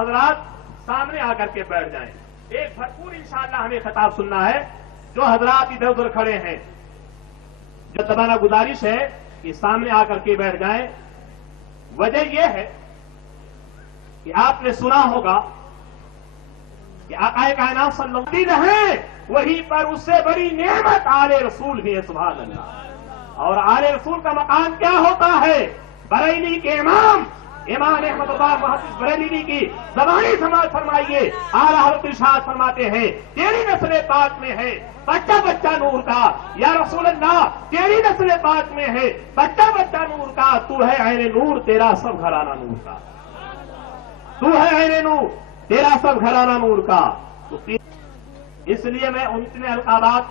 حضرات سامنے آ کر کے بیٹھ جائیں. ایک بھرپور انشاءاللہ ہمیں خطاب سننا ہے. جو حضرات ادھر ادھر کھڑے ہیں, جو تبانہ گزارش ہے کہ سامنے آ کر کے بیٹھ جائیں. وجہ یہ ہے کہ آپ نے سنا ہوگا کہ آقا کائنات صلی اللہ علیہ وسلم ہیں, وہیں پر اس سے بڑی نعمت آل رسول بھی ہے. سبحان اللہ. اور آل رسول کا مقام کیا ہوتا ہے؟ بریلی کے امام احمد اللہ محدث بریلوی کی زبانی سماعت فرمائیے. اعلیٰ حضرت ارشاد فرماتے ہیں تیری نسل پاک میں ہے بچہ بچہ نور کا. یا رسول اللہ تیری نسل پاک میں ہے بچہ بچہ نور کا. تو ہے عین نور تیرا سب گھرانہ نور کا. تو ہے عین نور تیرا سب گھرانہ نور کا. اس لیے میں اتنے القابات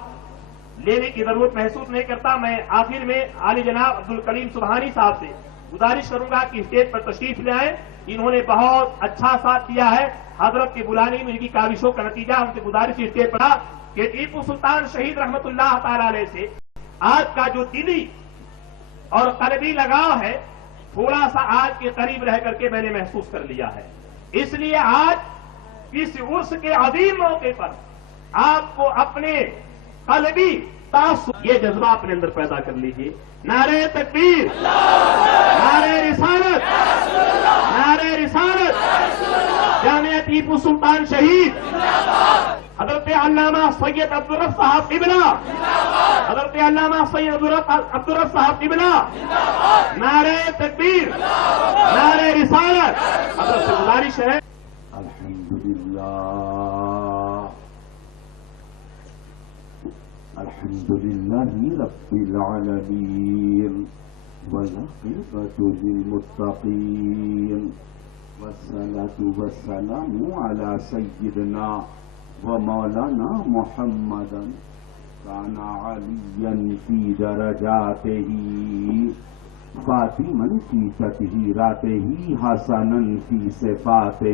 لینے کی ضرورت محسوس نہیں کرتا. میں آخر میں عالی جناب عبدالکریم سبحانی صاحب سے گزارش کروں گا کہ اسٹیج پر تشریف لے آئیں. انہوں نے بہت اچھا ساتھ دیا ہے. حضرت کی بلانی میں ان کی کاوشوں کا نتیجہ ان سے گزارش اسٹیج پر کہ ٹیپو سلطان شہید رحمت اللہ تعالی علیہ سے آج کا جو دلی اور قلبی لگاؤ ہے تھوڑا سا آج کے قریب رہ کر کے میں نے محسوس کر لیا ہے. اس لیے آج اس عرس کے عظیم موقع پر آپ کو اپنے قلبی تعصب یہ جذبہ اپنے اندر پیدا کر لیجیے. نعرہ تکبیر, نعرہ رسالت, نعرہ رسالت. جامعہ ٹیپو سلطان شہید حضرت علامہ سید عبدالرف صاحب قبلہ, حضرت علامہ سید عبدالرف صاحب قبلہ. نعرہ تکبیر, نعرہ رسالت. حضرت سے گزارش ہے. الحمدللہ رب العالمین والعاقبۃ للمتقین والصلاة والسلام علی سیدنا ومولانا محمد کان علیٰ فی درجاتہ فاطما فی تطہیراتہ حسنا فی صفاتہ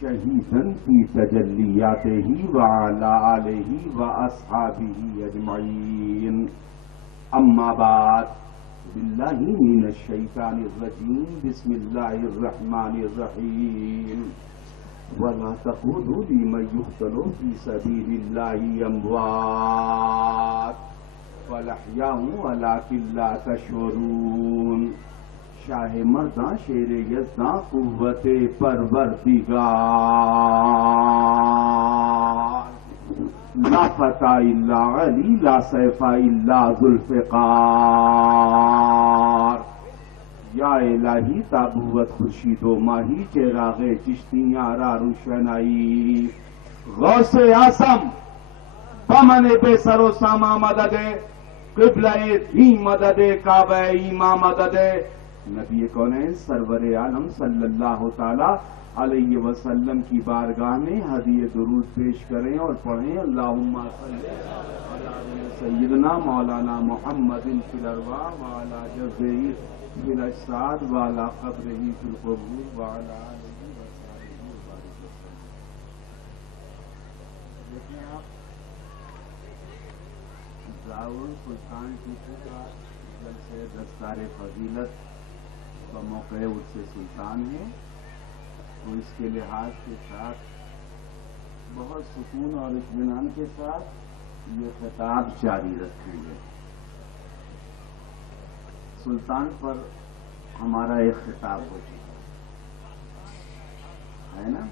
شہیداً فی تجلیاتہ وعلی آلہ واصحابہ اجمعین. اما بعد باللہ من الشیطان الرجیم. بسم اللہ الرحمن الرحیم. ولا تقولوا لمن يقتل في سبيل الله اموات بل احیاء ولکن لا تشعرون. شاہ مرداں شیر یزداں قوت پروردگار لا فتح الا علی لا سیف الا ذوالفقار. یا الہی تابوت خورشید و ماہی چراغ چشتیاں را روشنائی. غوث اعظم بمن بے سر و ساما مدد قبلہ دین مدد کعبہ ایماں مدد. نبی کونین سرور عالم صلی اللہ تعالی علیہ وسلم کی بارگاہ میں ہدیہ درود پیش کریں اور پڑھیں اللہم صلی علی سیدنا مولانا محمد فی الارواح وعلی جزیہ فی الاجساد وعلی قبرہ فی القبور وعلی آلہ وصحبہ وبارک وسلم. دیکھیں آپ ضیاء سلطان ٹیپو کا جلسہ دستار فضیلت بموقع عرس سلطان ہے تو اس کے لحاظ کے ساتھ بہت سکون اور اطمینان کے ساتھ یہ خطاب جاری رکھیں گے. سلطان پر ہمارا ایک خطاب ہو چکا ہے نا,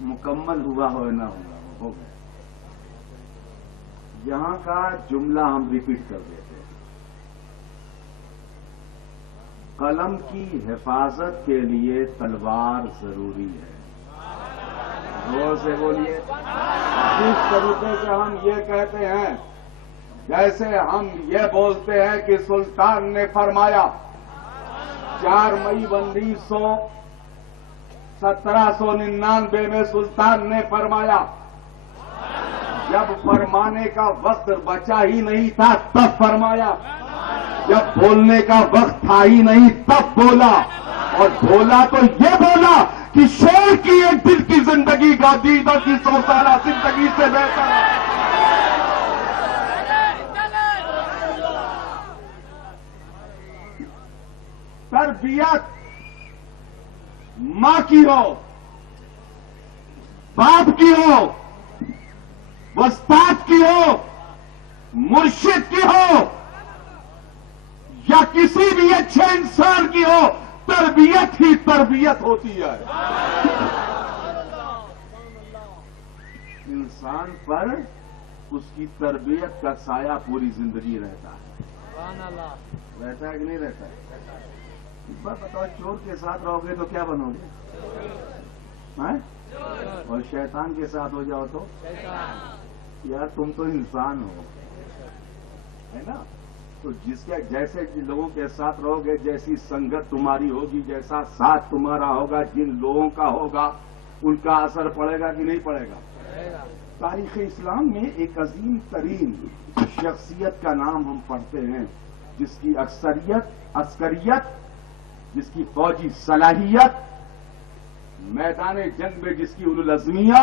مکمل ہوا ہو نہ ہوا ہو گیا. یہاں کا جملہ ہم ریپیٹ کر دیتے ہیں. قلم کی حفاظت کے لیے تلوار ضروری ہے. زور سے بولیے. اس طریقے سے ہم یہ کہتے ہیں جیسے ہم یہ بولتے ہیں کہ سلطان نے فرمایا 4 مئی 1799 میں سلطان نے فرمایا. جب فرمانے کا وقت بچا ہی نہیں تھا تب فرمایا, جب بولنے کا وقت تھا ہی نہیں تب بولا. اور بولا تو یہ بولا کہ شیر کی ایک دل کی زندگی گادیدہ کی 100 سالہ زندگی سے بہتر ہے. تربیت ماں کی ہو، باپ کی ہو، استاد کی ہو، مرشد کی ہو، یا کسی بھی اچھے انسان کی ہو، تربیت ہی تربیت ہوتی ہے۔ انسان پر اس کی تربیت کا سایہ پوری زندگی رہتا ہے۔ رہتا ہے کہ نہیں رہتا ہے؟ ایک بات بتاؤ، چور کے ساتھ رہو گے تو کیا بنو گے؟ اور شیطان کے ساتھ ہو جاؤ تو یار تم تو انسان ہو، ہے نا؟ تو جیسے لوگوں کے ساتھ رہو گے، جیسی سنگت تمہاری ہوگی، جیسا ساتھ تمہارا ہوگا، جن لوگوں کا ہوگا، ان کا اثر پڑے گا کہ نہیں پڑے گا؟ تاریخ اسلام میں ایک عظیم ترین شخصیت کا نام ہم پڑھتے ہیں، جس کی عسکریت، جس کی فوجی صلاحیت، میدان جنگ میں جس کی اولوالعزمیہ،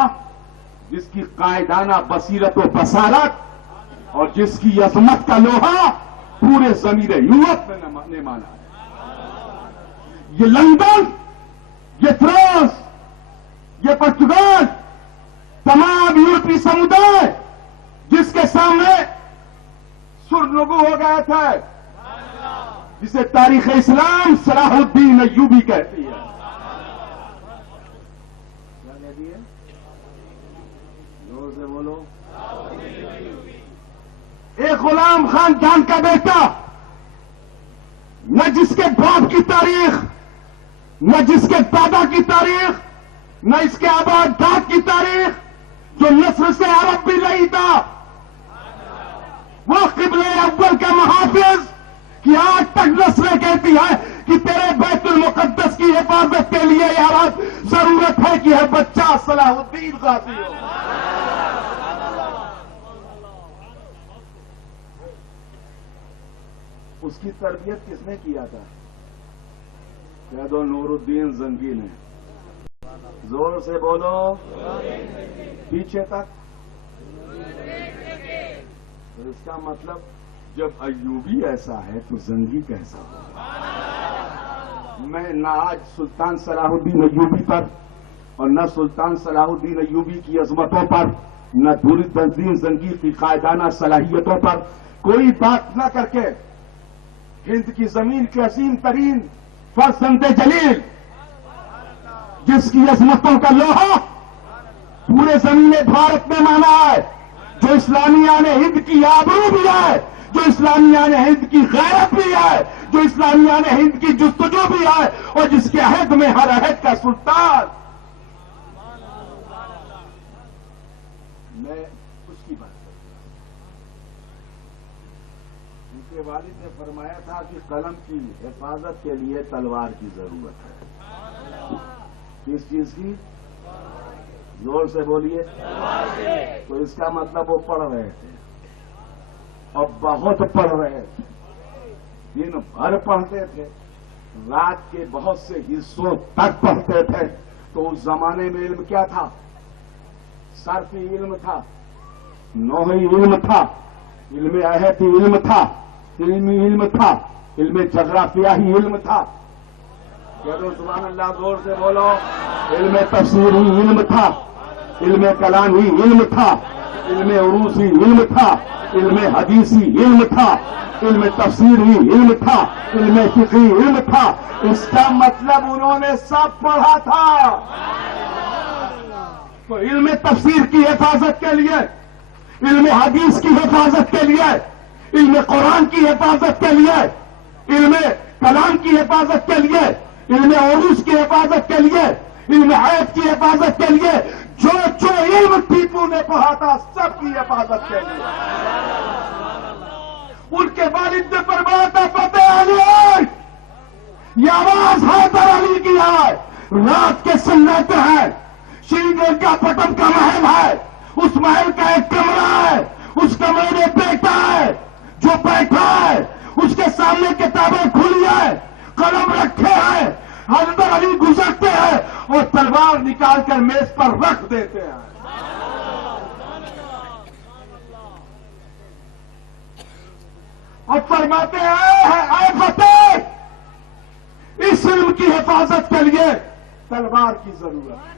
جس کی قائدانہ بصیرت و بصارت، اور جس کی عظمت کا لوہا پورے زمین یورپ نے مانا ہے۔ یہ لندن، یہ فرانس، یہ پرتگال، تمام یورپی سمودائے جس کے سامنے سرنگو ہو گیا تھا، جسے تاریخ اسلام صلاح الدین ایوبی کہتی ہے۔ کیا کہتی ہے؟ زور سے بولو۔ ایک غلام خاندان کا بیٹا، نہ جس کے باپ کی تاریخ، نہ جس کے دادا کی تاریخ، نہ اس کے آبا داد کی تاریخ، جو نسل سے عرب بھی نہیں تھا، وہ قبلہ اول کا محافظ کہ آج تک نسلیں کہتی ہے کہ تیرے بیت المقدس کی حفاظت کے لیے یار ضرورت ہے کہ ہے بچہ صلاح الدین غازی ہو۔ اس کی تربیت کس نے کیا تھا؟ کہہ دو نور الدین زنگی نے۔ زور سے بولو۔ پیچھے تک۔ تو اس کا مطلب جب ایوبی ایسا ہے تو زنگی کیسا ہو؟ میں نہ آج سلطان صلاح الدین ایوبی پر اور نہ سلطان صلاح الدین ایوبی کی عظمتوں پر، نہ نور الدین زنگی کی قائدانہ صلاحیتوں پر کوئی بات نہ کر کے ہند کی زمین کے عظیم ترین فرزند جلیل، جس کی عظمتوں کا لوہا پورے زمین بھارت میں مانا ہے، جو اسلامیان ہند کی آبرو بھی ہے، جو اسلامیان ہند کی غیرت بھی ہے، جو اسلامیان ہند کی جستجو بھی ہے، اور جس کے عہد میں ہر عہد کا سلطان۔ میں اس کی بات کرتا ہوں۔ ان کے والد نے فرمایا تھا کہ قلم کی حفاظت کے لیے تلوار کی ضرورت ہے۔ کس چیز کی؟ زور سے بولیے۔ تو اس کا مطلب وہ پڑھ رہے تھے اور بہت پڑھ رہے تھے، دن بھر پڑھتے تھے، رات کے بہت سے حصوں تک پڑھتے تھے۔ تو اس زمانے میں علم کیا تھا؟ صرفی علم تھا، نحوی علم تھا، علم احادی علم تھا، علمی علم تھا، علم جغرافیائی علم تھا۔ کہہ دو سبحان اللہ، زور سے بولو۔ علم تفسیری علم تھا، علم کلامی علم تھا، علم عروضی علم تھا، علم حدیثی علم تھا، علم تفسیری علم تھا، علم فقہی علم تھا۔ اس کا مطلب انہوں نے سب پڑھا تھا۔ تو علم تفسیر کی حفاظت کے لیے، علم حدیث کی حفاظت کے لیے، علم قرآن کی حفاظت کے لیے، علم کلام کی حفاظت کے لیے، علم عروض کی حفاظت کے لیے، علم حیات کی حفاظت کے لیے، جو علم ٹیپو نے پڑھا تھا سب کی حفاظت کے لیے۔ ان کے والد نے فرمایا تھا فتح علی، یہ آواز حیدر علی کی ہے، رات کے سناتے ہیں، شری گنج کا پٹم کا محل ہے، اس محل کا ایک کمرہ ہے، اس کمرے میں بیٹا ہے جو بیٹھا ہے، اس کے سامنے کتابیں کھلی ہیں، قلم رکھے ہیں، حیدر علی گزرتے ہیں اور تلوار نکال کر میز پر رکھ دیتے ہیں۔ اور فرماتے ہیں اے فتح، اس علم کی حفاظت کے لیے تلوار کی ضرورت ہے۔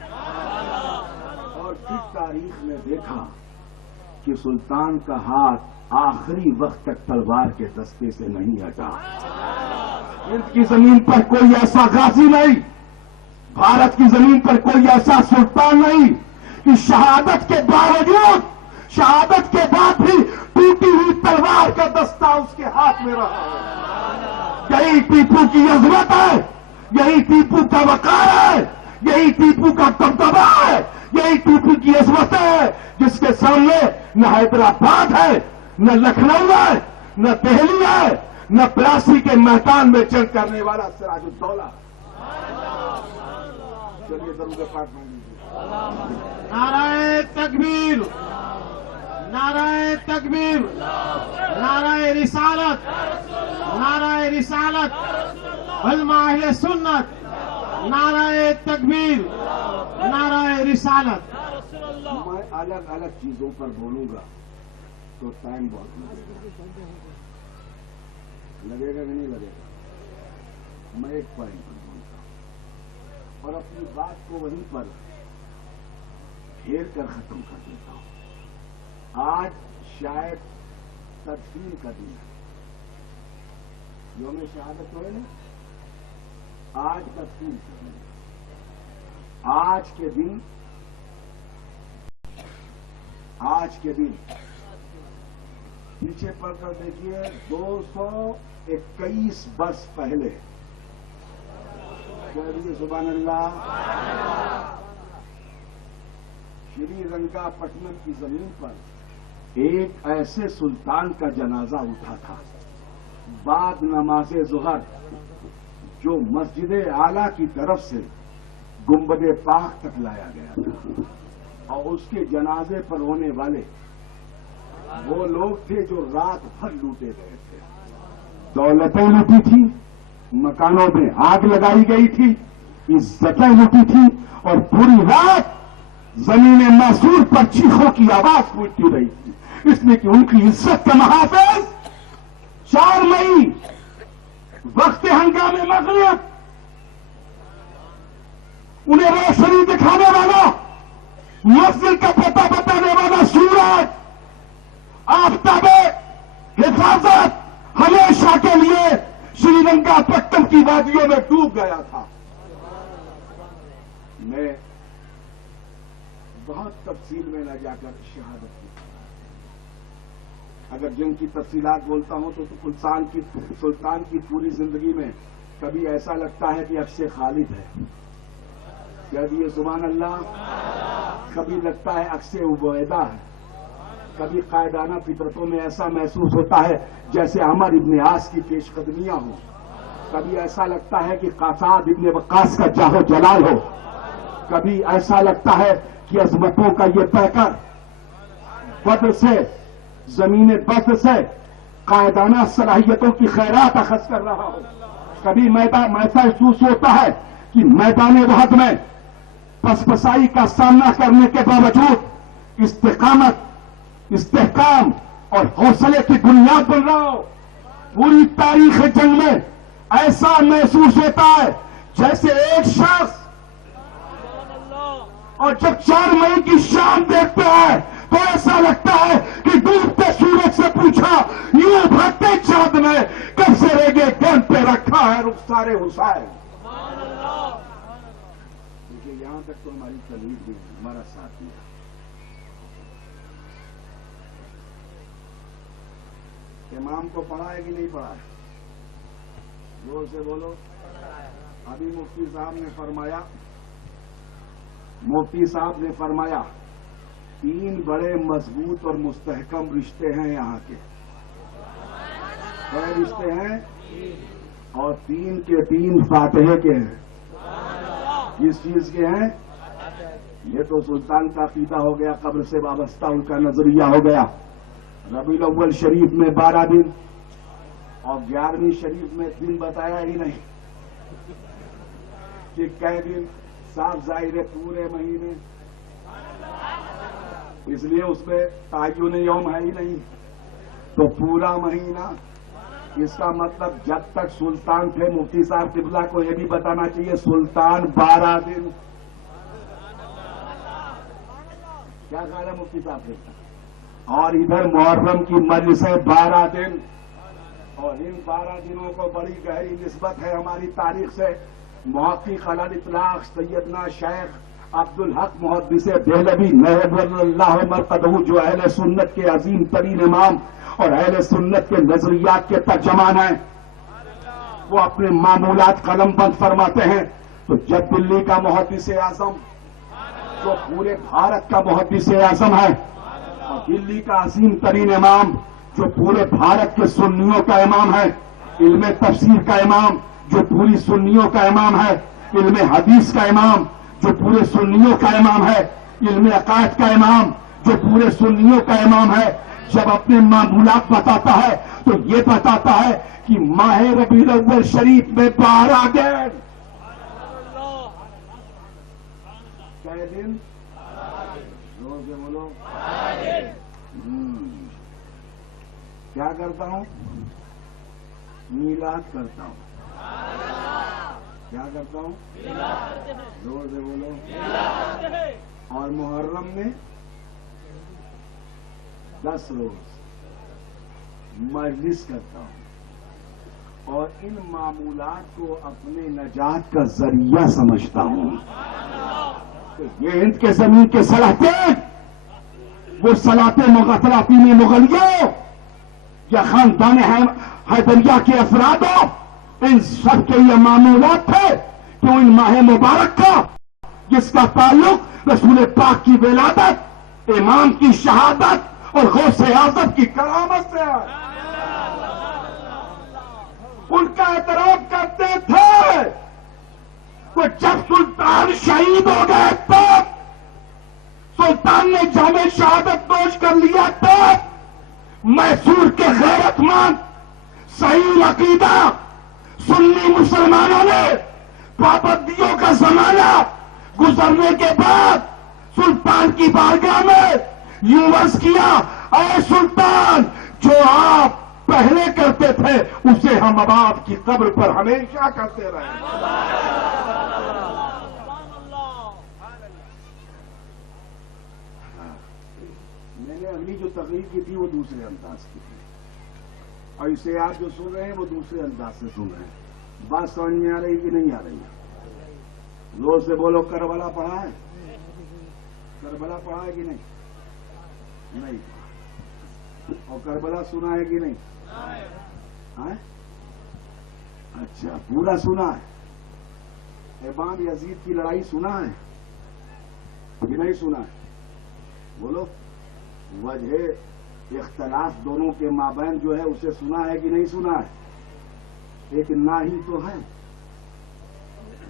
اور پھر تاریخ میں دیکھا کہ سلطان کا ہاتھ آخری وقت تک تلوار کے دستے سے نہیں ہٹا۔ ہند کی زمین پر کوئی ایسا غازی نہیں، بھارت کی زمین پر کوئی ایسا سلطان نہیں کہ شہادت کے باوجود، شہادت کے بعد بھی ٹوٹی ہوئی تلوار کا دستہ اس کے ہاتھ میں رہا ہے۔ یہی ٹیپو کی عظمت ہے، یہی ٹیپو کا وقار ہے، یہی ٹیپو کا دبدبہ ہے، یہی ٹیپو کی عظمت ہے جس کے سامنے نہ حیدرآباد ہے، نہ لکھنؤ ہے، نہ دہلی ہے، نہ پلاسی کے میدان میں جنگ کرنے والا سراج الدولہ۔ چلیے درود پاک مان لیجیے۔ نعرہ تکبیر، نعرہ تکبیر، نعرہ رسالت، نعرہ رسالت، علماء اہل سنت، نعرہ تکبیر، نعرہ رسالت۔ میں الگ الگ چیزوں پر بولوں گا تو ٹائم بہت لگے گا کہ نہیں لگے گا؟ میں ایک پوائنٹ پر بولتا ہوں اور اپنی بات کو وہیں پر گھیر کر ختم کر دیتا ہوں۔ آج شاید تدفین کا دن ہے، یوم شہادت ہوئے نا، آج تدفین کا دن ہے۔ آج کے دن پیچھے پڑھ کر دیکھیے، 221 برس پہلے، سبحان اللہ، شری رنگا پٹنم کی زمین پر ایک ایسے سلطان کا جنازہ اٹھا تھا بعد نماز ظہر، جو مسجد اعلیٰ کی طرف سے گنبد پاک تک لایا گیا تھا، اور اس کے جنازے پر ہونے والے وہ لوگ تھے جو رات بھر لوٹے گئے تھے۔ دولتیں لوٹی تھی، مکانوں میں آگ لگائی گئی تھی، عزتیں لوٹی تھی، اور پوری رات زمین محصور پر چیخوں کی آواز گونجتی رہی تھی، اس لیے کہ ان کی عزت کا محافظ 4 مئی وقت ہنگامے مغرب انہیں روشنی دکھانے والا، مسجد کا پتہ بتانے والا سورج، آفتاب حفاظت ہمیشہ کے لیے شری رنگا پٹنم کی وادیوں میں ڈوب گیا تھا۔ میں بہت تفصیل میں نہ جا کر شہادت کی، اگر جن کی تفصیلات بولتا ہوں تو سلطان کی پوری زندگی میں کبھی ایسا لگتا ہے کہ عکس خالد ہے، کہہ دیے سبحان اللہ، کبھی لگتا ہے عکس عبیدہ ہے، کبھی قائدانہ فطرتوں میں ایسا محسوس ہوتا ہے جیسے عمر ابن عاص کی پیش قدمیاں ہوں، کبھی ایسا لگتا ہے کہ سعد ابن وقاص کا جاہ و جلال ہو، کبھی ایسا لگتا ہے کہ عظمتوں کا یہ پیکر بدر سے، زمین بدر سے قائدانہ صلاحیتوں کی خیرات اخذ کر رہا ہو، کبھی محسوس ہوتا ہے کہ میدان وحد میں پسپسائی کا سامنا کرنے کے باوجود استقامت، استحکام اور حوصلے کی بنیاد بن رہا ہو۔ پوری تاریخ جنگ میں ایسا محسوس ہوتا ہے جیسے ایک شخص، اور جب 4 مئی کی شام دیکھتے ہیں تو ایسا لگتا ہے کہ ڈوبتے سورج سے پوچھا، یوں بھٹتے چاند میں کب سے ریگے گن پہ رکھا ہے رخسار حسین۔ دیکھیے یہاں تک تو ہماری تلویز بھی ہمارا ساتھ دیا۔ امام کو پڑھا ہے کہ نہیں پڑھا ہے؟ زور سے بولو۔ ابھی مفتی صاحب نے فرمایا 3 بڑے مضبوط اور مستحکم رشتے ہیں یہاں کے۔ بڑے رشتے ہیں اور 3 کے 3 فاتحے کے ہیں۔ کس چیز کے ہیں؟ یہ تو سلطان کا عقیدہ ہو گیا، قبر سے وابستہ ان کا نظریہ ہو گیا۔ ربیع الاول شریف میں 12 دن اور 11ویں شریف میں دن بتایا ہی نہیں کہ کئے دن، صاف ظاہر ہے پورے مہینے، اس لیے اس میں تعین یوم ہے ہی نہیں، تو پورا مہینہ اس کا مطلب جب تک سلطان تھے مفتی صاحب قبلہ کو یہ بھی بتانا چاہیے سلطان 12 دن. کیا خیال ہے مفتی صاحب کے؟ اور ادھر محرم کی مجلسیں 12 دن، اور ان 12 دنوں کو بڑی گہری نسبت ہے ہماری تاریخ سے. محقق علی الاطلاق سیدنا شیخ عبدالحق محدث دہلوی نہب اللہ مرقدہ، جو اہل سنت کے عظیم ترین امام اور اہل سنت کے نظریات کے ترجمان ہیں، وہ اپنے معمولات قلم بند فرماتے ہیں. تو جب دلی کا محدث اعظم جو پورے بھارت کا محدث اعظم ہے، اور دلی کا عظیم ترین امام جو پورے بھارت کے سنیوں کا امام ہے، علم تفسیر کا امام جو پوری سنیوں کا امام ہے، علم حدیث کا امام جو پورے سنیوں کا امام ہے، علم عقائد کا امام جو پورے سنیوں کا امام ہے، جب اپنے معمولات بتاتا ہے تو یہ بتاتا ہے کہ ماہ ربیع الاول شریف میں 12 دن. کئے دن؟ زور سے بولو. کیا کرتا ہوں؟ میلاد کرتا ہوں. کیا کرتا ہوں؟ زور سے بولو. اور محرم میں 10 روز مجلس کرتا ہوں، اور ان معمولات کو اپنے نجات کا ذریعہ سمجھتا ہوں. یہ ہند کے زمین کے سلاطین، وہ سلاطین مغفراطین مغلیوں یا خاندان حیدریہ کے افرادوں، ان سب کے یہ معمولات تھے کہ ان ماہ مبارک کا جس کا تعلق رسول پاک کی ولادت، امام کی شہادت اور غوث اعظم کی کرامت سے ہے، ان کا اعتراف کرتے تھے. تو جب سلطان شہید ہو گئے تب سلطان نے جام شہادت نوش کر لیا تب میسور کے غیرت مند صحیح عقیدہ سنی مسلمانوں نے پابندیوں کا زمانہ گزرنے کے بعد سلطان کی بارگاہ میں یوں عرض کیا، اے سلطان، جو آپ پہلے کرتے تھے اسے ہم اب آپ کی قبر پر ہمیشہ کرتے رہے. میں نے اگلی جو تقریر کی تھی وہ دوسرے انداز کی تھی، اور اسے آپ جو سن رہے ہیں وہ دوسرے انداز سے سن رہے ہیں. بات سمجھ میں آ رہی کہ نہیں آ رہی ہے؟ زور سے بولو. کربلا پڑھا ہے؟ کربلا پڑھا ہے کہ نہیں؟ نہیں. اور کربلا سنا ہے کہ نہیں؟ اچھا، پورا سنا ہے. امام یزید کی لڑائی سنا ہے کہ نہیں سنا ہے؟ بولو. وجہ اختلاف دونوں کے مابین جو ہے اسے سنا ہے کہ نہیں سنا ہے؟ ایک نہ ہی تو ہے.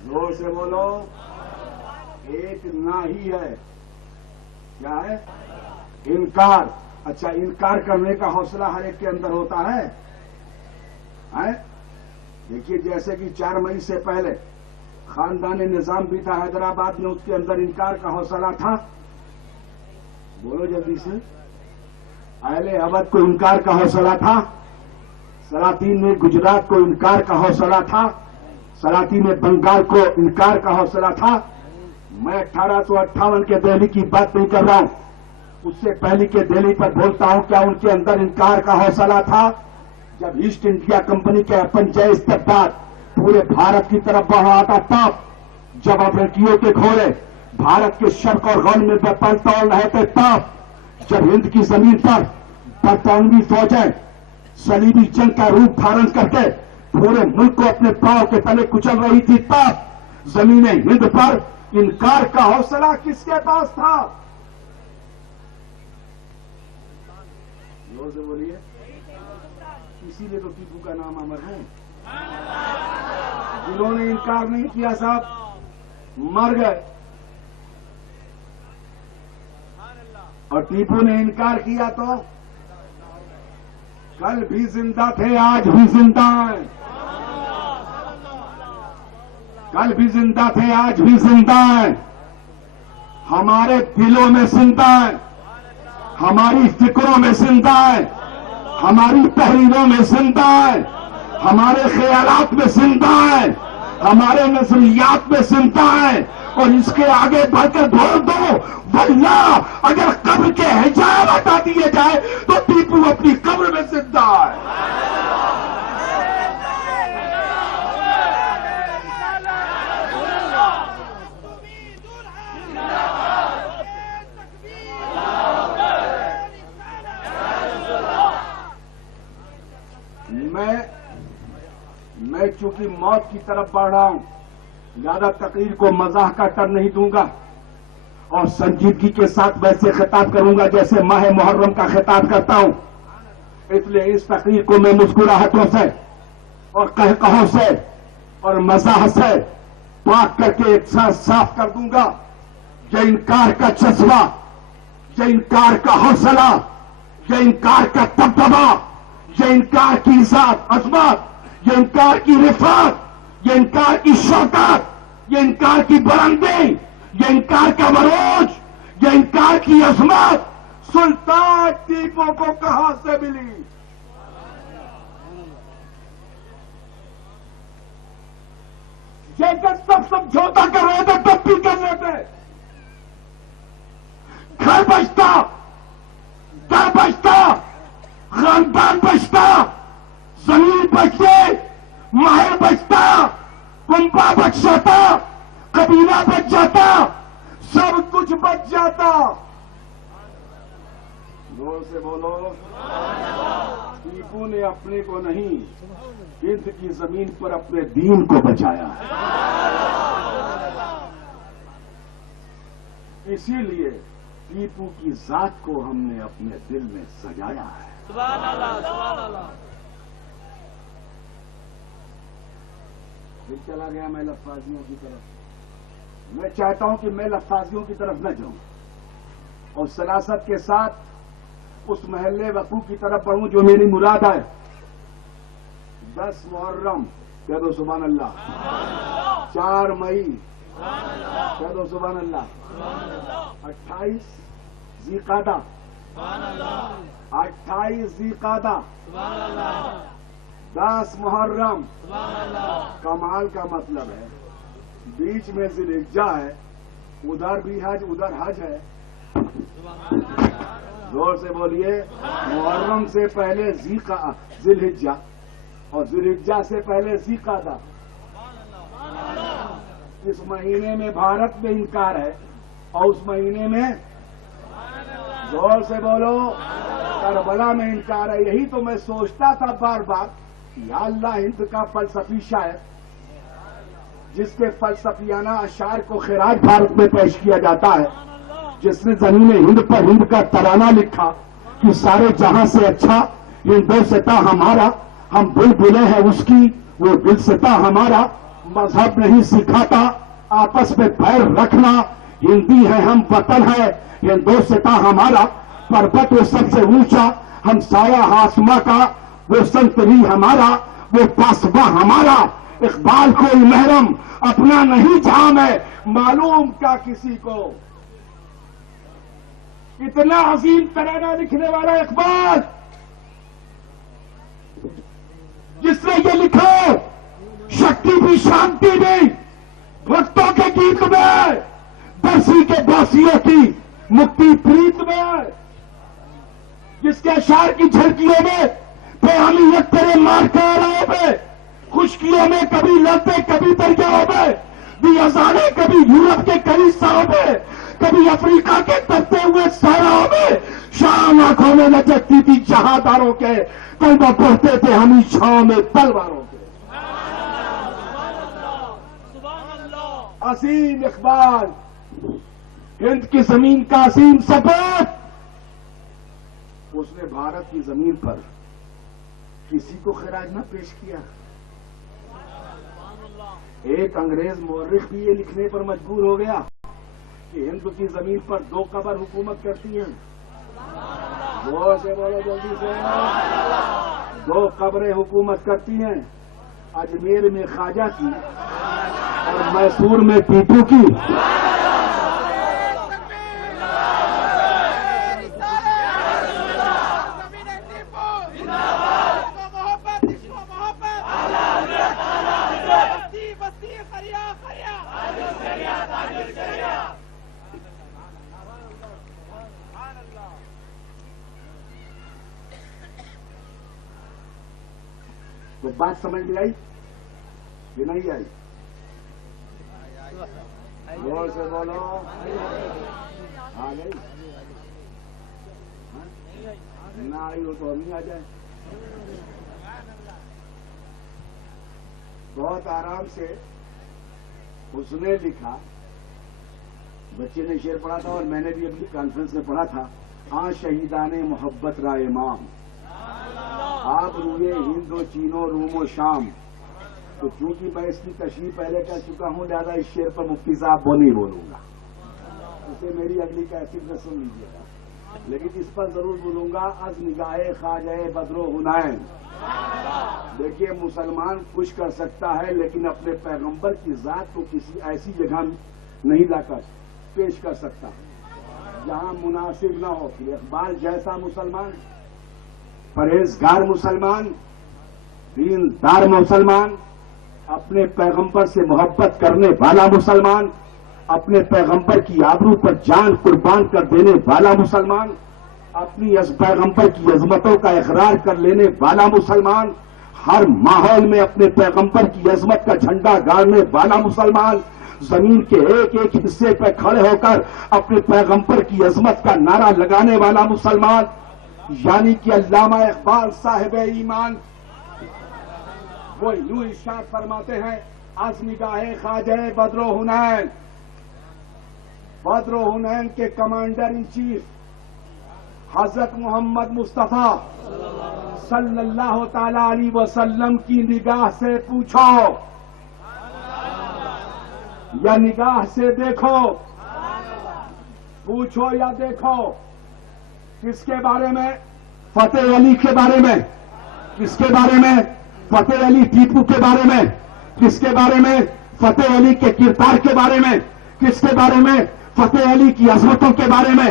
زور سے بولو. ایک نہ ہی ہے. کیا ہے؟ انکار. اچھا، انکار کرنے کا حوصلہ ہر ایک کے اندر ہوتا ہے. دیکھیے، جیسے کہ 4 مئی سے پہلے خاندان نظام بھی تھا حیدرآباد میں، اس کے اندر انکار کا حوصلہ تھا. بولو جلدی سے. اہل اودھ کو انکار کا حوصلہ تھا. سلاطین میں گجرات کو انکار کا حوصلہ تھا. سلاطین میں بنگال کو انکار کا حوصلہ تھا. میں 1858 کے دہلی کی بات نہیں کر رہا ہوں، اس سے پہلے کے دہلی پر بولتا ہوں. کیا ان کے اندر انکار کا حوصلہ تھا؟ جب ایسٹ انڈیا کمپنی کے پنجے استبداد پورے بھارت کی طرف بڑھ رہا تھا، تب جب افریقیوں کے گھوڑے بھارت کے شرق اور غرب میں پل توڑ رہے تھے، تب جب ہند کی زمین پر برطانوی فوجیں صلیبی جنگ کا روپ دھارن کر کے پورے ملک کو اپنے پاؤں کے تلے کچل رہی تھی، تب زمین ہند پر انکار کا حوصلہ کس کے پاس تھا؟ زور سے بولیے. اسی لیے تو ٹیپو کا نام امر ہے. جنہوں نے انکار نہیں کیا صاحب مر گئے، اور ٹیپو نے انکار کیا تو کل بھی زندہ تھے، آج بھی زندہ ہیں. کل بھی زندہ تھے، آج بھی زندہ ہیں. ہمارے دلوں میں زندہ ہیں، ہماری فکروں میں زندہ ہیں، ہماری تحریروں میں زندہ ہیں. ہمارے خیالات میں زندہ ہے، ہمارے نظریات میں زندہ ہے، اور اس کے آگے بڑھ کر بھول دو، ورنہ اگر قبر کے حجاب ہٹا دیے جائے تو ٹیپو اپنی قبر میں زندہ ہے۔ میں چونکہ موت کی طرف بڑھ رہا ہوں، زیادہ تقریر کو مزاح کا ٹر نہیں دوں گا، اور سنجیدگی کے ساتھ ویسے خطاب کروں گا جیسے ماہ محرم کا خطاب کرتا ہوں۔ اس لیے اس تقریر کو میں مسکراہٹوں سے اور قہقہوں سے اور مزاح سے پاک کر کے ایک ساتھ صاف کر دوں گا۔ یہ انکار کا جذبہ، یہ انکار کا حوصلہ، یہ انکار کا دبدبہ، یہ انکار کی عزت عظمت، یہ انکار کی رفعت، یہ انکار کی شوکت، یہ انکار کی بلندی، یہ انکار کا مروج، یہ انکار کی عظمت سلطان ٹیپو کو کہاں سے ملی؟ یہ جب سب سمجھوتا کر رہے تھے تب بھی کر رہے تھے، گھر بچتا، در بچتا، خاندان بچتا، زمین بچتے، محل بچتا، کنبہ بچ جاتا، قبیلہ بچ جاتا، سب کچھ بچ جاتا۔ زور سے بولو۔ ٹیپو نے اپنے کو نہیں، ہند کی زمین پر اپنے دین کو بچایا۔ اسی لیے ٹیپو کی ذات کو ہم نے اپنے دل میں سجایا ہے۔ سبحان اللہ، سبحان اللہ۔ پھر چلا گیا میں لفاظیوں کی طرف۔ میں چاہتا ہوں کہ میں لفاظیوں کی طرف نہ جاؤں اور سراست کے ساتھ اس محلے وقوع کی طرف بڑھوں جو میری مراد ہے۔ 10 محرم کہہ دو سبحان اللہ، 4 مئی کہہ دو سبحان اللہ، 28 ذی قعدہ، 28 ذی قعدہ، 10 محرم۔ کمال کا مطلب ہے بیچ میں ذی الحجہ ہے، ادھر بھی حج ادھر حج ہے۔ زور سے بولیے۔ محرم سے پہلے ذی الحجہ اور ذی الحجہ سے پہلے ذی قعدہ۔ اس مہینے میں بھارت میں انکار ہے اور اس مہینے میں زور سے بولو کربلا میں انکار ہے۔ یہی تو میں سوچتا تھا بار بار، یا اللہ ہند کا فلسفی شاعر جس کے فلسفیانہ اشعار کو خراج بھارت میں پیش کیا جاتا ہے، جس نے زمین ہند پر ہند کا ترانہ لکھا کہ سارے جہاں سے اچھا ہندوستاں ہمارا، ہم بلبلیں ہیں اس کی وہ دلستاں ہمارا، مذہب نہیں سکھاتا آپس میں پیر رکھنا، ہندی ہے ہم وطن ہے ہندوستاں ہمارا، پربت وہ سب سے اونچا ہم سایہ آسما کا، وہ سنتری ہمارا وہ پاسبا ہمارا، اقبال کوئی محرم اپنا نہیں جام ہے، معلوم کیا کسی کو۔ اتنا عظیم ترانہ لکھنے والا اقبال جس نے یہ لکھا شکتی بھی شانتی بھی بھکتوں کے گیت میں، برسی کے باسیوں کی مکتی پریت میں، جس کے اشعار کی جھلکیوں میں پیغامیت تیرے مار کے آراؤں میں، خشکیوں میں کبھی لڑتے کبھی دریاؤں میں، بھی ازانے کبھی یورپ کے کلیساؤں میں، کبھی افریقہ کے تبتے ہوئے صحراؤں میں، شام آنکھوں میں لچکتی تھی جہاداروں کے، کلمہ پڑھتے تھے ہم ہی چھاؤں میں تلواروں کے۔ عظیم اقبال، ہند کی زمین کا عظیم سپوت، اس نے بھارت کی زمین پر کسی کو خراج نہ پیش کیا۔ ایک انگریز مورخ بھی یہ لکھنے پر مجبور ہو گیا کہ ہند کی زمین پر 2 قبر حکومت کرتی ہیں۔ زور سے بولو جلدی سے۔ 2 قبریں حکومت کرتی ہیں، اجمیر میں خواجہ کی اور میسور میں ٹیپو کی۔ تو بات سمجھ میں آئی کہ نہیں آئی؟ زور سے بولو. آ گئی؟ نہ آئی ہو تو ہم ہی آ جائیں. بہت آرام سے اس نے لکھا، بچے نے شعر پڑھا تھا اور میں نے بھی اپنی کانفرنس میں پڑھا تھا. شہیدان محبت را امام، آپ روئے ہند و چین و روم و شام. تو چونکہ میں اس کی تشریح پہلے کر چکا ہوں، لہٰذا اس شعر پر مفتی صاحب وہ نہیں بولوں گا، اسے میری اگلی کیسٹ میں سن لیجیے گا. لیکن اس پر ضرور بولوں گا، از نگاہ خواجہ بدر و حنین. دیکھیے، مسلمان خوش کر سکتا ہے لیکن اپنے پیغمبر کی ذات کو کسی ایسی جگہ نہیں لا کر پیش کر سکتا جہاں مناسب نہ ہو. اقبال جیسا مسلمان، پرہیزگار مسلمان، دیندار مسلمان، اپنے پیغمبر سے محبت کرنے والا مسلمان، اپنے پیغمبر کی آبرو پر جان قربان کر دینے والا مسلمان، اپنی پیغمبر کی عظمتوں کا اقرار کر لینے والا مسلمان، ہر ماحول میں اپنے پیغمبر کی عظمت کا جھنڈا گاڑنے والا مسلمان، زمین کے ایک ایک حصے پہ کھڑے ہو کر اپنے پیغمبر کی عظمت کا نعرہ لگانے والا مسلمان. یعنی کہ علامہ اقبال صاحب ایمان وہ یوں ارشاد فرماتے ہیں، از نگاہ خواجہ بدر و حنین. بدر و حنین کے کمانڈر ان چیف حضرت محمد مصطفیٰ صلی اللہ تعالی علیہ وسلم کی نگاہ سے پوچھو یا نگاہ سے دیکھو، پوچھو یا دیکھو. کس کے بارے میں؟ فتح علی کے بارے میں. کس کے بارے میں؟ فتح علی ٹیپو کے بارے میں. کس کے بارے میں؟ فتح علی کے کردار کے بارے میں. کس کے بارے میں؟ فتح علی کی عظمتوں کے بارے میں.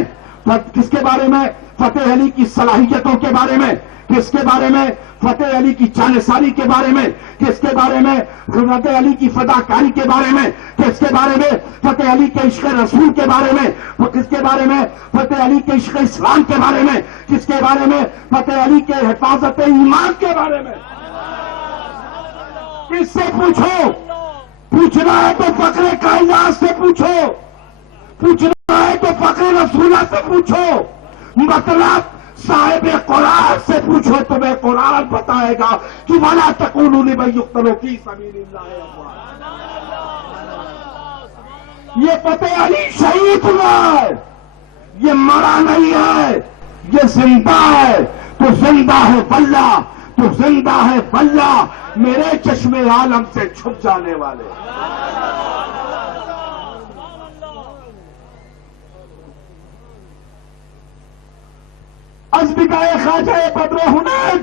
کس کے بارے میں؟ فتح علی کی صلاحیتوں کے بارے میں. کس کے بارے میں؟ فتح علی کی جانثاری کے بارے میں. کس کے بارے میں؟ فتح علی کی فداکاری کے بارے میں. کس کے بارے میں؟ فتح علی کے عشق رسول کے بارے میں. کس کے بارے میں؟ فتح علی کے عشق اسلام کے بارے میں. کس کے بارے میں؟ فتح علی کے حفاظت ایمان کے بارے میں. کس سے پوچھو؟ پوچھنا ہے تو فخر کائنات سے پوچھو، پوچھنا ہے تو فخر رسولہ سے پوچھو، مطلب صاحب قرآن سے پوچھو. تمہیں قرآن بتائے گا کہ وَلَا تَقُولُوا لِمَن يُقْتَلُ فِي سَبِيلِ اللَّهِ أَمْوَاتٌ. یہ فتح علی شہید ہوا ہے، یہ مرا نہیں ہے، یہ زندہ ہے. تو زندہ ہے واللہ، تو زندہ ہے واللہ، میرے چشم عالم سے چھپ جانے والے. از نگاہ خواجہ بدر و حنین،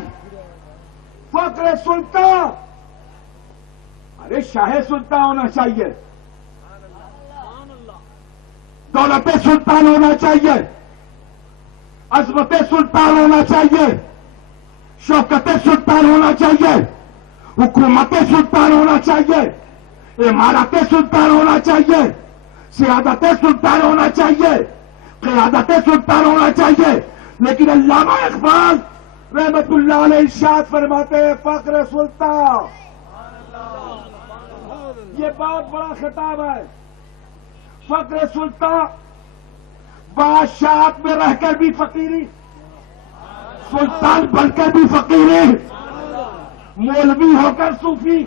فخر سلطان. ارے شاہ سلطان ہونا چاہیے، دولت سلطان ہونا چاہیے، عظمت سلطان ہونا چاہیے، شوکت سلطان ہونا چاہیے، حکومت سلطان ہونا چاہیے، امارت سلطان ہونا چاہیے، سیادت سلطان ہونا چاہیے، قیادت سلطان ہونا چاہیے. لیکن علامہ اقبال رحمت اللہ علیہ ارشاد فرماتے ہیں، فخر سلطان. یہ بہت بڑا خطاب ہے. فخر سلطان بادشاہت میں رہ کر بھی فقیری، سلطان بن کر بھی فقیری، مولوی ہو کر صوفی،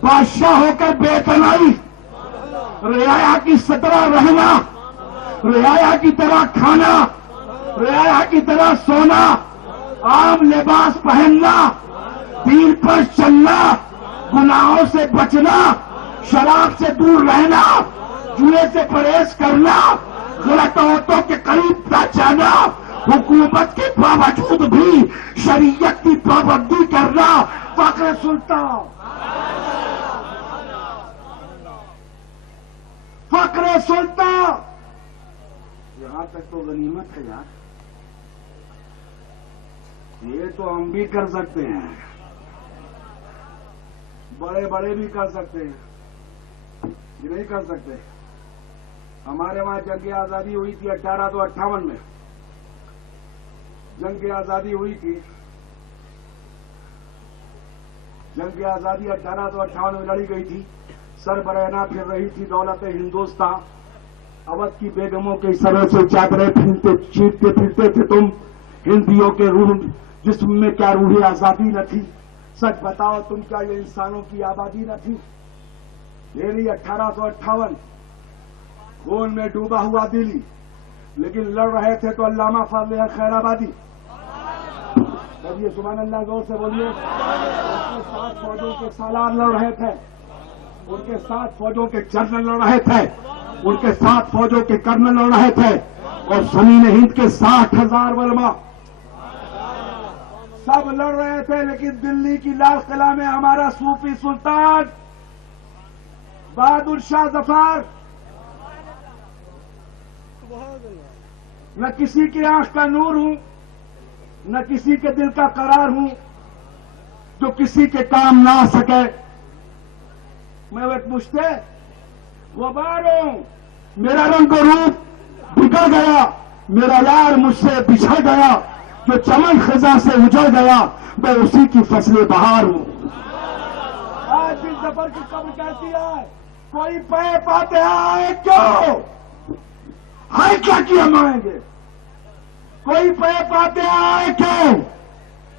بادشاہ ہو کر بے تنائی، رعایا کی طرح رہنا، رعایا کی طرح کھانا، رعایا کی طرح سونا، عام لباس پہننا، دین پر چلنا، گناہوں سے بچنا، شراب سے دور رہنا، جوئے سے پرہیز کرنا، غلط عورتوں کے قریب نہ جانا، حکومت کے باوجود بھی شریعت کی پابندی کرنا. فخر سلطان، فخر سلطان. یہاں تک تو غنیمت ہے یار، یہ تو ہم بھی کر سکتے ہیں، بڑے بڑے بھی کر سکتے ہیں. یہ نہیں کر سکتے. ہمارے وہاں جنگ آزادی ہوئی تھی 1858 میں، جنگ آزادی ہوئی تھی. جنگ آزادی 1858 میں لڑی گئی تھی، سربرہنا پھر رہی تھی دولت ہندوستان، اودھ کی بیگموں کے سروں سے چادریں چھینٹتے پھرتے تھے تم، ہندیوں کے روح جسم میں کیا روح آزادی نہ تھی؟ سچ بتاؤ تم، کیا یہ انسانوں کی آبادی نہ تھی؟ دہلی 1858 خون میں ڈوبا ہوا دلی، لیکن لڑ رہے تھے تو علامہ فضل حق خیر آبادی، سبحان اللہ زور سے بولیے۔ ان کے ساتھ فوجوں کے سالار لڑ رہے تھے، ان کے ساتھ فوجوں کے جنرل لڑ رہے تھے، ان کے ساتھ فوجوں کے کرنل لڑ رہے تھے، اور زمین ہند کے 60,000 علماء سب لڑ رہے تھے، لیکن دلی کی لال قلعہ میں ہمارا صوفی سلطان بہادر شاہ ظفر نہ کسی کی آنکھ کا نور ہوں، نہ کسی کے دل کا قرار ہوں، جو کسی کے کام نہ آ سکے۔ میں ایک مشتے غبار ہوں، میرا رنگ و روپ بگڑ گیا، میرا یار مجھ سے بچھڑ گیا، جو چمن خزاں سے اجڑ گیا، میں اسی کی فصل بہار ہوں۔ آج بھی ظفر کی قبر کہتی ہے، کوئی پے پاتے آئے کیوں؟ ہائے کیا مائیں گے؟ کوئی پے پاتے آئے کیوں؟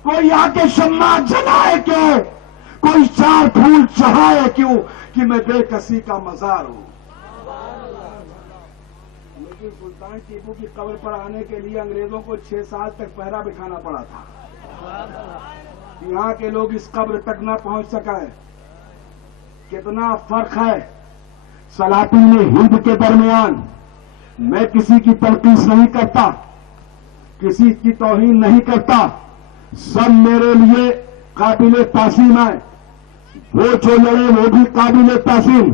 کوئی آ کے شمع جلائے کیوں؟ کوئی 4 پھول چڑھائے کیوں؟ کہ میں بے کسی کا مزار ہوں۔ لیکن سلطان ٹیپو کی قبر پر آنے کے لیے انگریزوں کو 6 سال تک پہرا بٹھانا پڑا تھا، یہاں کے لوگ اس قبر تک نہ پہنچ سکا ہے۔ کتنا فرق ہے سلاطین ہند کے درمیان۔ میں کسی کی تنقید نہیں کرتا، کسی کی توہین نہیں کرتا، سب میرے لیے قابل تعظیم ہے۔ وہ جو لڑے وہ بھی قابل تعظیم،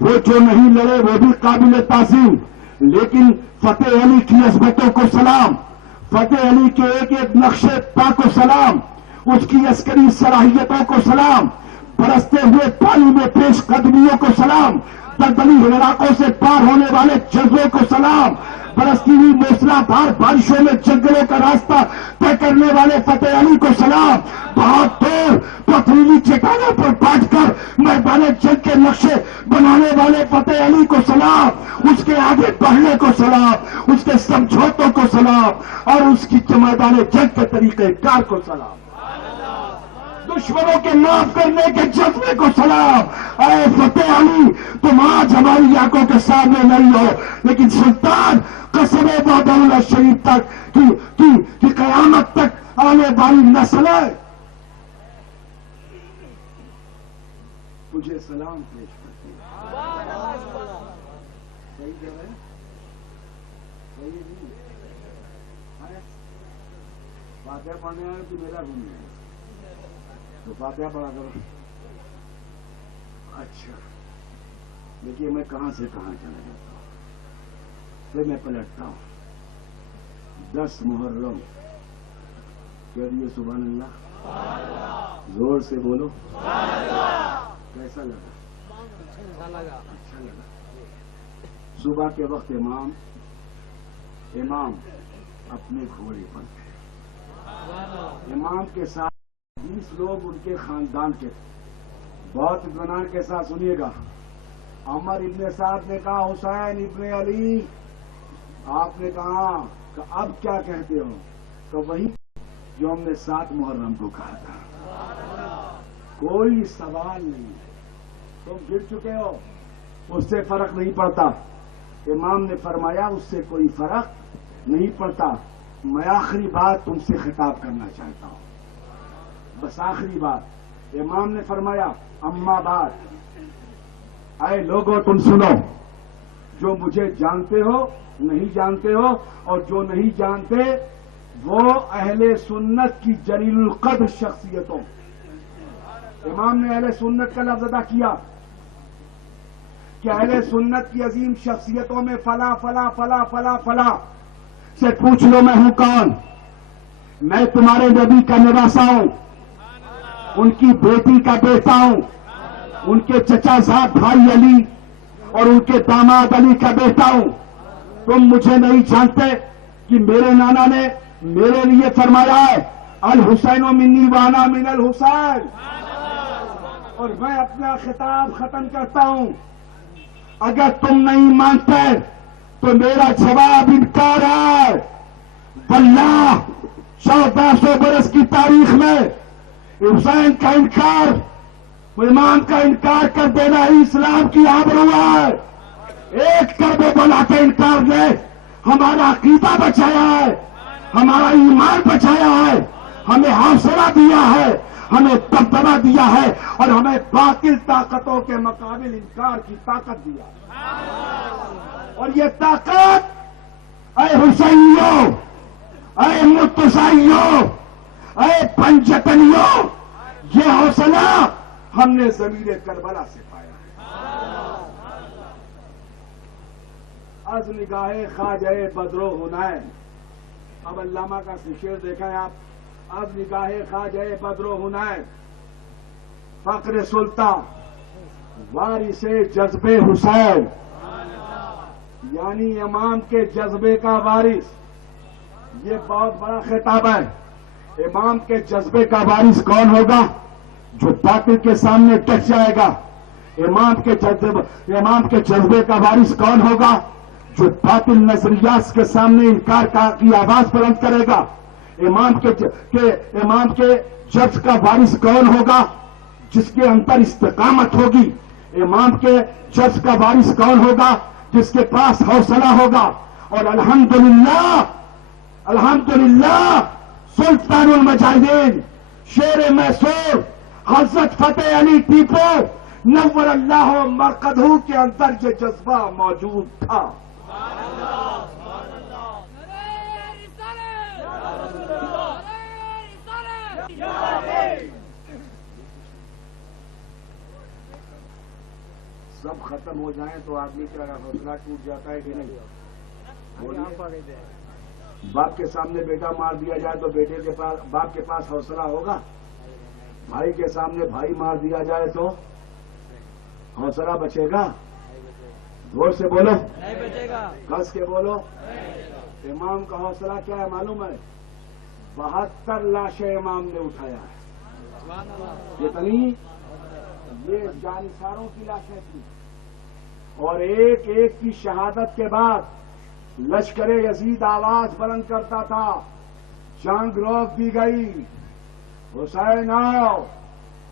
وہ جو نہیں لڑے وہ بھی قابل تعظیم، لیکن فتح علی کی عظمتوں کو سلام، فتح علی کے ایک ایک نقشے پا کو سلام، اس کی عسکری صلاحیتوں کو سلام، برستے ہوئے پانی میں پیش قدمیوں کو سلام، دلدلی علاقوں سے پار ہونے والے جذبوں کو سلام، برستی ہوئی موسلا دھار بارشوں میں جنگلوں کا راستہ طے کرنے والے فتح علی کو سلام، بہت دور پتھریلی چٹانوں پر بیٹھ کر میدان جنگ کے نقشے بنانے والے فتح علی کو سلام، اس کے آگے بڑھنے کو سلام، اس کے سمجھوتوں کو سلام، اور اس کی میدان جنگ کے طریقہ کار کو سلام، دشمنوں کے معاف کرنے کے جذبے کو سلام۔ اے فتح علی، تم آج ہماری آنکھوں کے سامنے نہیں ہو، لیکن سلطان قسم بادلہ شریف تک کی قیامت تک آنے والی نسل ہے تجھے سلام پیش کرتی ہے۔ صحیح کہہ رہے ہیں؟ صحیح نہیں؟ فاتحہ پڑھنے آئے کہ میرا گھومنے آئے؟ تو فاتحہ پڑھا کرو۔ اچھا، دیکھیے میں کہاں سے کہاں چلا جاتا ہوں، پھر میں پلٹتا ہوں۔ 10 محرم کہہ دیے سبحان اللہ، زور سے بولو۔ کیسا لگا؟ اچھا لگا۔ صبح کے وقت امام اپنے گھوڑے پر تھے، امام کے ساتھ 20 لوگ ان کے خاندان کے، بہت اطمینان کے ساتھ سنیے گا۔ عمر ابن سعد نے کہا حسین ابن علی، آپ نے کہا کہ اب کیا کہتے ہو؟ تو وہی جو ہم نے 7 محرم کو کہا تھا، کوئی سوال نہیں، تم گر چکے ہو، اس سے فرق نہیں پڑتا۔ امام نے فرمایا اس سے کوئی فرق نہیں پڑتا، میں آخری بات تم سے خطاب کرنا چاہتا ہوں، بس آخری بات۔ امام نے فرمایا اما بعد، اے لوگوں تم سنو، جو مجھے جانتے ہو نہیں جانتے ہو، اور جو نہیں جانتے وہ اہل سنت کی جلیل القدر شخصیتوں، امام نے اہل سنت کا لفظ ادا کیا کہ اہل سنت کی عظیم شخصیتوں میں فلاں فلاں فلاں فلاں فلاں سے پوچھ لو میں ہوں کون؟ میں تمہارے نبی کا نواسا ہوں، ان کی بیٹی کا بیٹا ہوں، ان کے چچا صاحب بھائی علی اور ان کے داماد علی کا بیٹا ہوں۔ تم مجھے نہیں جانتے کہ میرے نانا نے میرے لیے فرمایا ہے الحسین منی وانا من الحسین، اور میں اپنا خطاب ختم کرتا ہوں. اگر تم نہیں مانتے تو میرا جواب انکار ہے. واللہ 1400 برس کی تاریخ میں حسین کا انکار، امام کا انکار کر دینا ہی اسلام کی آبرو ہے. ایک کربے بلا کے انکار نے ہمارا عقیدہ بچایا ہے، ہمارا ایمان بچایا ہے، ہمیں حوصلہ دیا ہے، ہمیں دبدبہ دیا ہے، اور ہمیں باطل طاقتوں کے مقابل انکار کی طاقت دیا ہے. اور یہ طاقت اے حسینیوں، اے مرتضیوں، اے پنجتنیوں، یہ حوصلہ ہم نے ضمیر کربلا سے پایا ہے. از نگاہ خواجہ بدرو حنین، اب علامہ کا شعر دیکھیں آپ. از نگاہ خواجہ بدرو حنین، فقر سلطان وارث جذبے حسین، یعنی امام کے جذبے کا وارث. یہ بہت بڑا خطاب ہے. امام کے جذبے کا وارث کون ہوگا؟ جو باطل کے سامنے ڈٹ جائے گا. امام کے جذبے کا وارث کون ہوگا؟ جو باطل نظریات کے سامنے انکار کی آواز بلند کرے گا. امام کے جذب کا وارث کون ہوگا؟ جس کے اندر استقامت ہوگی. امام کے جذب کا وارث کون ہوگا؟ جس کے پاس حوصلہ ہوگا. اور الحمدللہ سلطان المجاہدین شیر میسور حضرت فتح علی ٹیپو نور اللہ مرقدہ کے اندر یہ جذبہ موجود تھا. سب ختم ہو جائیں تو آدمی کا حوصلہ ٹوٹ جاتا ہے کہ نہیں؟ باپ کے سامنے بیٹا مار دیا جائے تو بیٹے کے پاس باپ کے پاس حوصلہ ہوگا؟ بھائی کے سامنے بھائی مار دیا جائے تو حوصلہ بچے گا؟ زور سے بولو، نہیں بچے گا. کس کے بولو. امام کا حوصلہ کیا ہے معلوم ہے؟ 72 لاشیں امام نے اٹھایا ہے. کتنی؟ یہ جانثاروں کی لاشیں تھی. اور ایک ایک کی شہادت کے بعد لشکر یزید آواز بلند کرتا تھا، جنگ روک دی گئی، حسین آؤ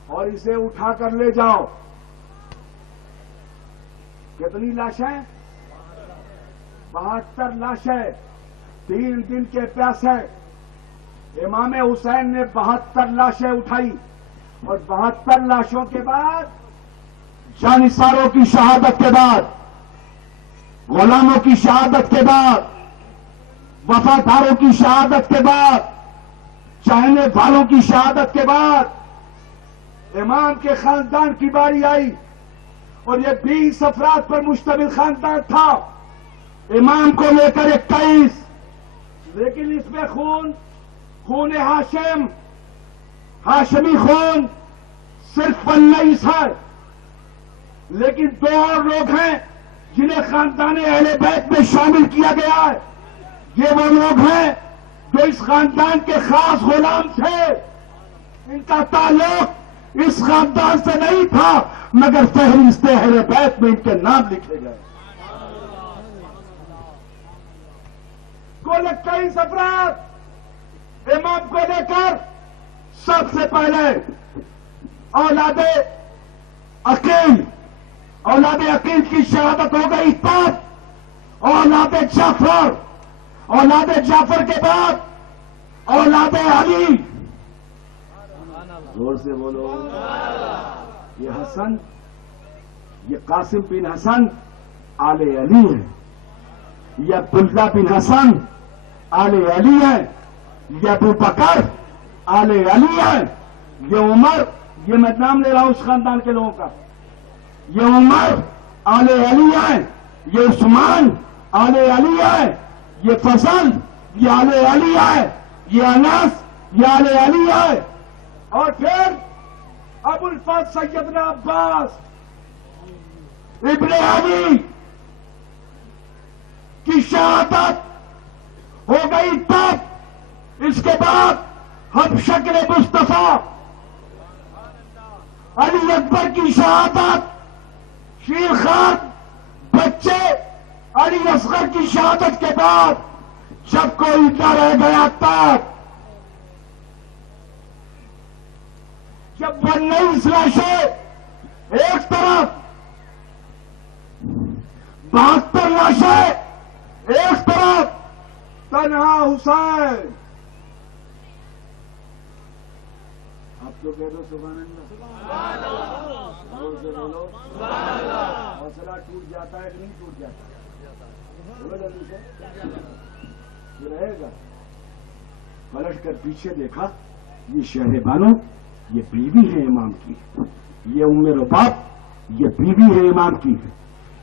اور اسے اٹھا کر لے جاؤ. کتنی لاشیں؟ 72 لاشیں. 3 دن کے پیاسے امام حسین نے 72 لاشیں اٹھائی. اور 72 لاشوں کے بعد، جانثاروں کی شہادت کے بعد، غلاموں کی شہادت کے بعد، وفاداروں کی شہادت کے بعد، چاہنے والوں کی شہادت کے بعد امام کے خاندان کی باری آئی. اور یہ 20 افراد پر مشتمل خاندان تھا. امام کو لے کر 21، لیکن اس میں خون ہاشم، ہاشمی خون صرف 19 ہے. لیکن 2 اور لوگ ہیں جنہیں خاندان اہل بیت میں شامل کیا گیا ہے. یہ وہ لوگ ہیں جو اس خاندان کے خاص غلام تھے. ان کا تعلق اس خاندان سے نہیں تھا، مگر فہرست اہل بیت میں ان کے نام لکھے گئے. کل 21 افراد امام کو لے کر سب سے پہلے اولاد عقیل کی شہادت ہو گئی. تب اولاد جعفر کے بعد اولاد علی. زور سے بولو. یہ قاسم بن حسن آل علی ہے، یہ عبداللہ بن حسن آل علی ہے، یہ ابو بکر آل علی ہے، یہ عمر، یہ میں نام لے رہا ہوں اس خاندان کے لوگوں کا، یہ عمر آل علی ہے، یہ عثمان آل علی ہے، یہ فضل یہ آل علی ہے، یہ انس یہ آل علی ہے. اور پھر ابو الفضل سیدنا عباس ابن علی کی شہادت ہو گئی. تب اس کے بعد ہم شکل مصطفیٰ علی اکبر کی شہادت، شیر خان بچے علی اصغر کی شہادت کے بعد جب کوئی نہ رہ گیا تب جب وہ نئی لاشیں ایک طرف، 72 لاشیں ایک طرف، تنہا حسین. آپ لوگ کہہ دو سبحان اللہ، زور سے بولو. حوصلہ ٹوٹ جاتا ہے کہ نہیں ٹوٹ جاتا؟ بولو جلدی سے. یہ رہے گا. پلٹ کر پیچھے دیکھا، یہ شہر بانو، یہ بیوی ہے امام کی. یہ ام رباب، یہ بیوی ہے امام کی.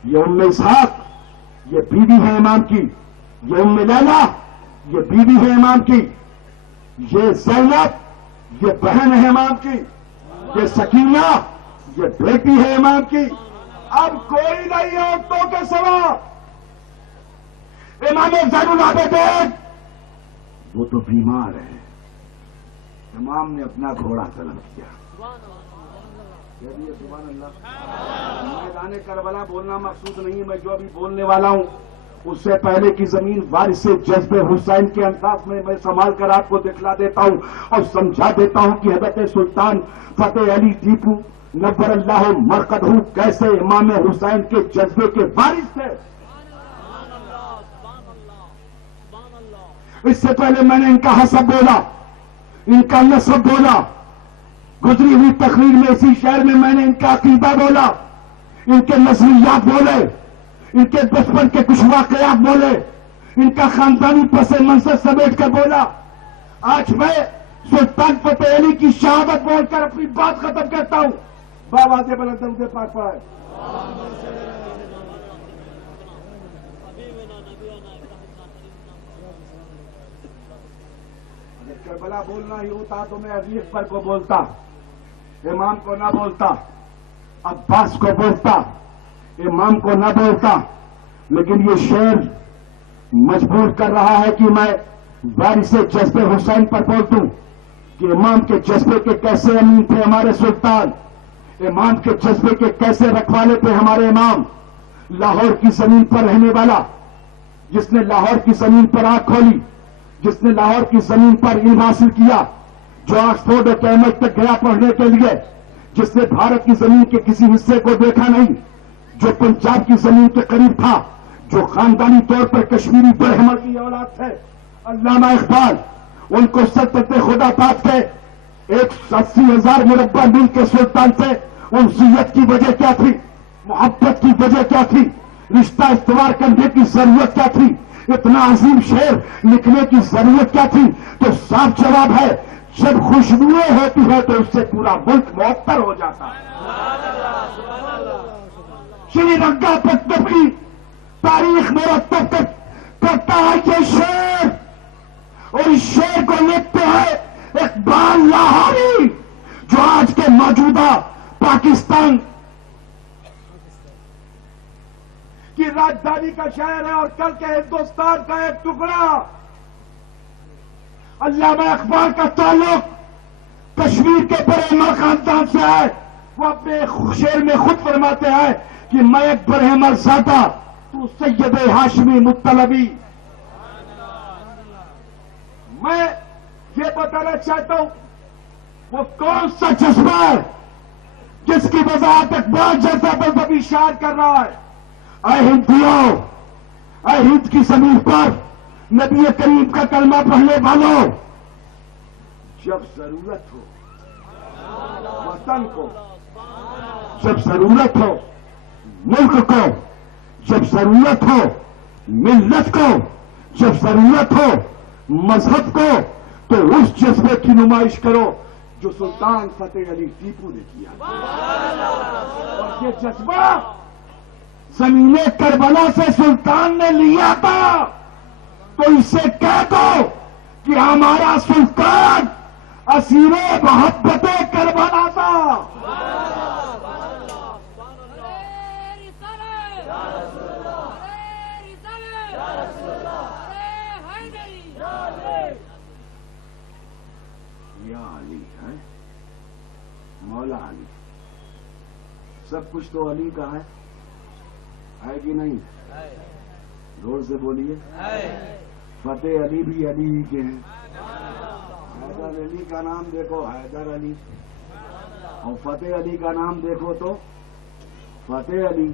یہ ام اسحاق، یہ بیوی ہے امام کی. یہ ام لیلا، یہ بیوی ہے امام کی. یہ زینب، یہ بہن ہے امام کی. یہ سکینہ، یہ بیٹی ہے امام کی. اب کوئی نہیں عورتوں کے سوا. امام زین العابدین وہ تو بیمار ہے. امام نے اپنا گھوڑا طلب کیا. سبحان اللہ. میدان کربلا بولنا مقصود نہیں ہے. میں جو ابھی بولنے والا ہوں اس سے پہلے کی زمین وارث جذب حسین کے انداز میں سنبھال کر آپ کو دکھلا دیتا ہوں اور سمجھا دیتا ہوں کہ حضرت سلطان فتح علی ٹیپو نور اللہ مرقدہ کیسے امام حسین کے جذبے کے وارث تھے. اس سے پہلے میں نے ان کا حسب بولا، ان کا نسب بولا. گزری ہوئی تقریر میں اسی شہر میں میں نے ان کا عقیدہ بولا، ان کے نظریات بولے، ان کے بچپن کے کچھ واقعات بولے، ان کا خاندانی پس منظر سمیٹ کر بولا. آج میں سلطان فتح علی کی شہادت بول کر اپنی بات ختم کرتا ہوں. بابا سے بلند درود پاک پڑھائے. اگر کربلا بولنا ہی ہوتا تو میں علی اکبر کو بولتا، امام کو نہ بولتا، عباس کو بولتا، امام کو نہ بولتا. لیکن یہ شعر مجبور کر رہا ہے کہ میں وارث جذبے حسین پر بول دوں کہ امام کے جذبے کے کیسے امین تھے ہمارے سلطان، امام کے جذبے کے کیسے رکھوالے تھے ہمارے امام. لاہور کی زمین پر رہنے والا، جس نے لاہور کی زمین پر آنکھ کھولی، جس نے لاہور کی زمین پر علم حاصل کیا، جو آکسفورڈ اور کیمبرج تک گیا پڑھنے کے لیے، جس نے بھارت کی زمین کے کسی حصے کو دیکھا نہیں، جو پنجاب کی زمین کے قریب تھا، جو خاندانی طور پر کشمیری برہمن کی اولاد تھے، علامہ اقبال. ان کو سلطنت خدا پاک کے 180,000 مربع میل کے سلطان سے انسیت کی وجہ کیا تھی، محبت کی وجہ کیا تھی، رشتہ استوار کرنے کی ضرورت کیا تھی، اتنا عظیم شعر لکھنے کی ضرورت کیا تھی؟ تو صاف جواب ہے، جب خوشبوئیں ہوتی ہے تو اس سے پورا ملک معطر ہو جاتا ہے. شری رنگا پتم کی تاریخ مرتب کرتا ہے یہ شعر، اور اس شعر کو لکھتے ہیں اقبال لاہوری، جو آج کے موجودہ پاکستان کی راجدھانی کا شہر ہے اور کل کے ہندوستان کا ایک ٹکڑا. علامہ اقبال کا تعلق کشمیر کے برہمن خاندان سے ہے. وہ اپنے شعر میں خود فرماتے ہیں کہ میں ایک برہمن زادہ، تو سید ہاشمی مطلبی. میں یہ بتانا چاہتا ہوں وہ کون سا جذبہ ہے جس کی وضاحت اقبال جیسا مذہبی شاعر کر رہا ہے. اے ہندیوں، اے ہند کی زمین پر نبی کریم کا کلمہ پڑھنے والوں، جب ضرورت ہو وطن کو، جب ضرورت ہو ملک کو، جب ضرورت ہو ملت کو، جب ضرورت ہو مذہب کو، تو اس جذبے کی نمائش کرو جو سلطان فتح علی ٹیپو نے کیا. اور یہ جذبہ زمین کربلا سے سلطان نے لیا تھا. تو اس سے کہہ دو کہ ہمارا سلطان اسیر محبت کربلا تھا. یا علی ہے مولا علی. سب کچھ تو علی کا ہے کہ نہیں؟ زور سے بولیے. فتح علی بھی علی ہی کے ہیں. حیدر علی کا نام دیکھو حیدر علی، اور فتح علی کا نام دیکھو تو فتح علی.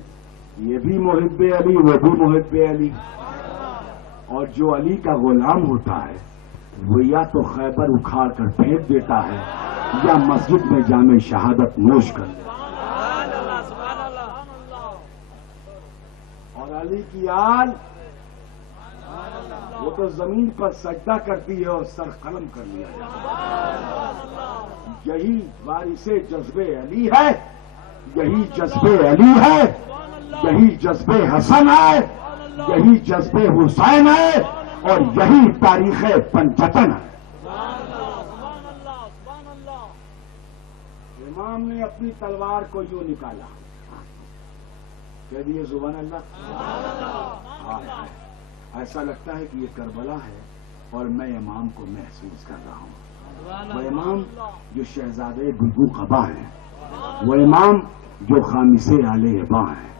یہ بھی محب علی، وہ بھی محب علی. اور جو علی کا غلام ہوتا ہے وہ یا تو خیبر اکھاڑ کر پھینک دیتا ہے یا مسجد میں جامع شہادت نوش کر دیتا ہے. اور علی کی آل وہ تو زمین پر سجدہ کرتی ہے اور سر قلم کر لیا جاتا ہے. یہی وارث جذب علی ہے، یہی جذب علی ہے، یہی جذب حسن ہے، یہی جذب حسین ہے، اور یہی تاریخ پنجتن ہے. امام نے اپنی تلوار کو یوں نکالا، کہہ دیے سبحان اللہ. ایسا لگتا ہے کہ یہ کربلا ہے اور میں امام کو محسوس کر رہا ہوں. وہ امام جو شہزادے گلگو قبا ہیں، وہ امام جو خامس آل ابا ہیں،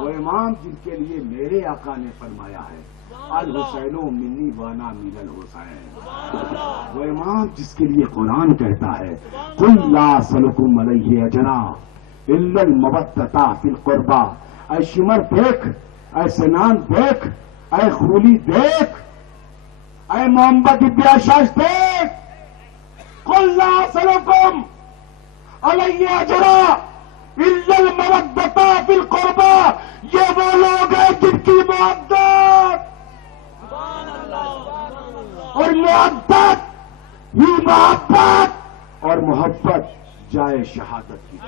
وہ امام جن کے لیے میرے آقا نے فرمایا ہے الحسین منی وانا من الحسین. وہ امام جس کے لیے قرآن کہتا ہے قل لا اسألکم علیہ اجرا الا المودۃ فی القربى. اے شمر دیکھ، اے سنان دیکھ، اے خولی دیکھ، اے محمد ابیاشاش دیکھ. قل لا اسألکم علیہ اجرا الا المودۃ فی القربى. یہ وہ لوگ ہیں جن کی محبت اور محبت ہی محبت اور محبت جائے شہادت کی.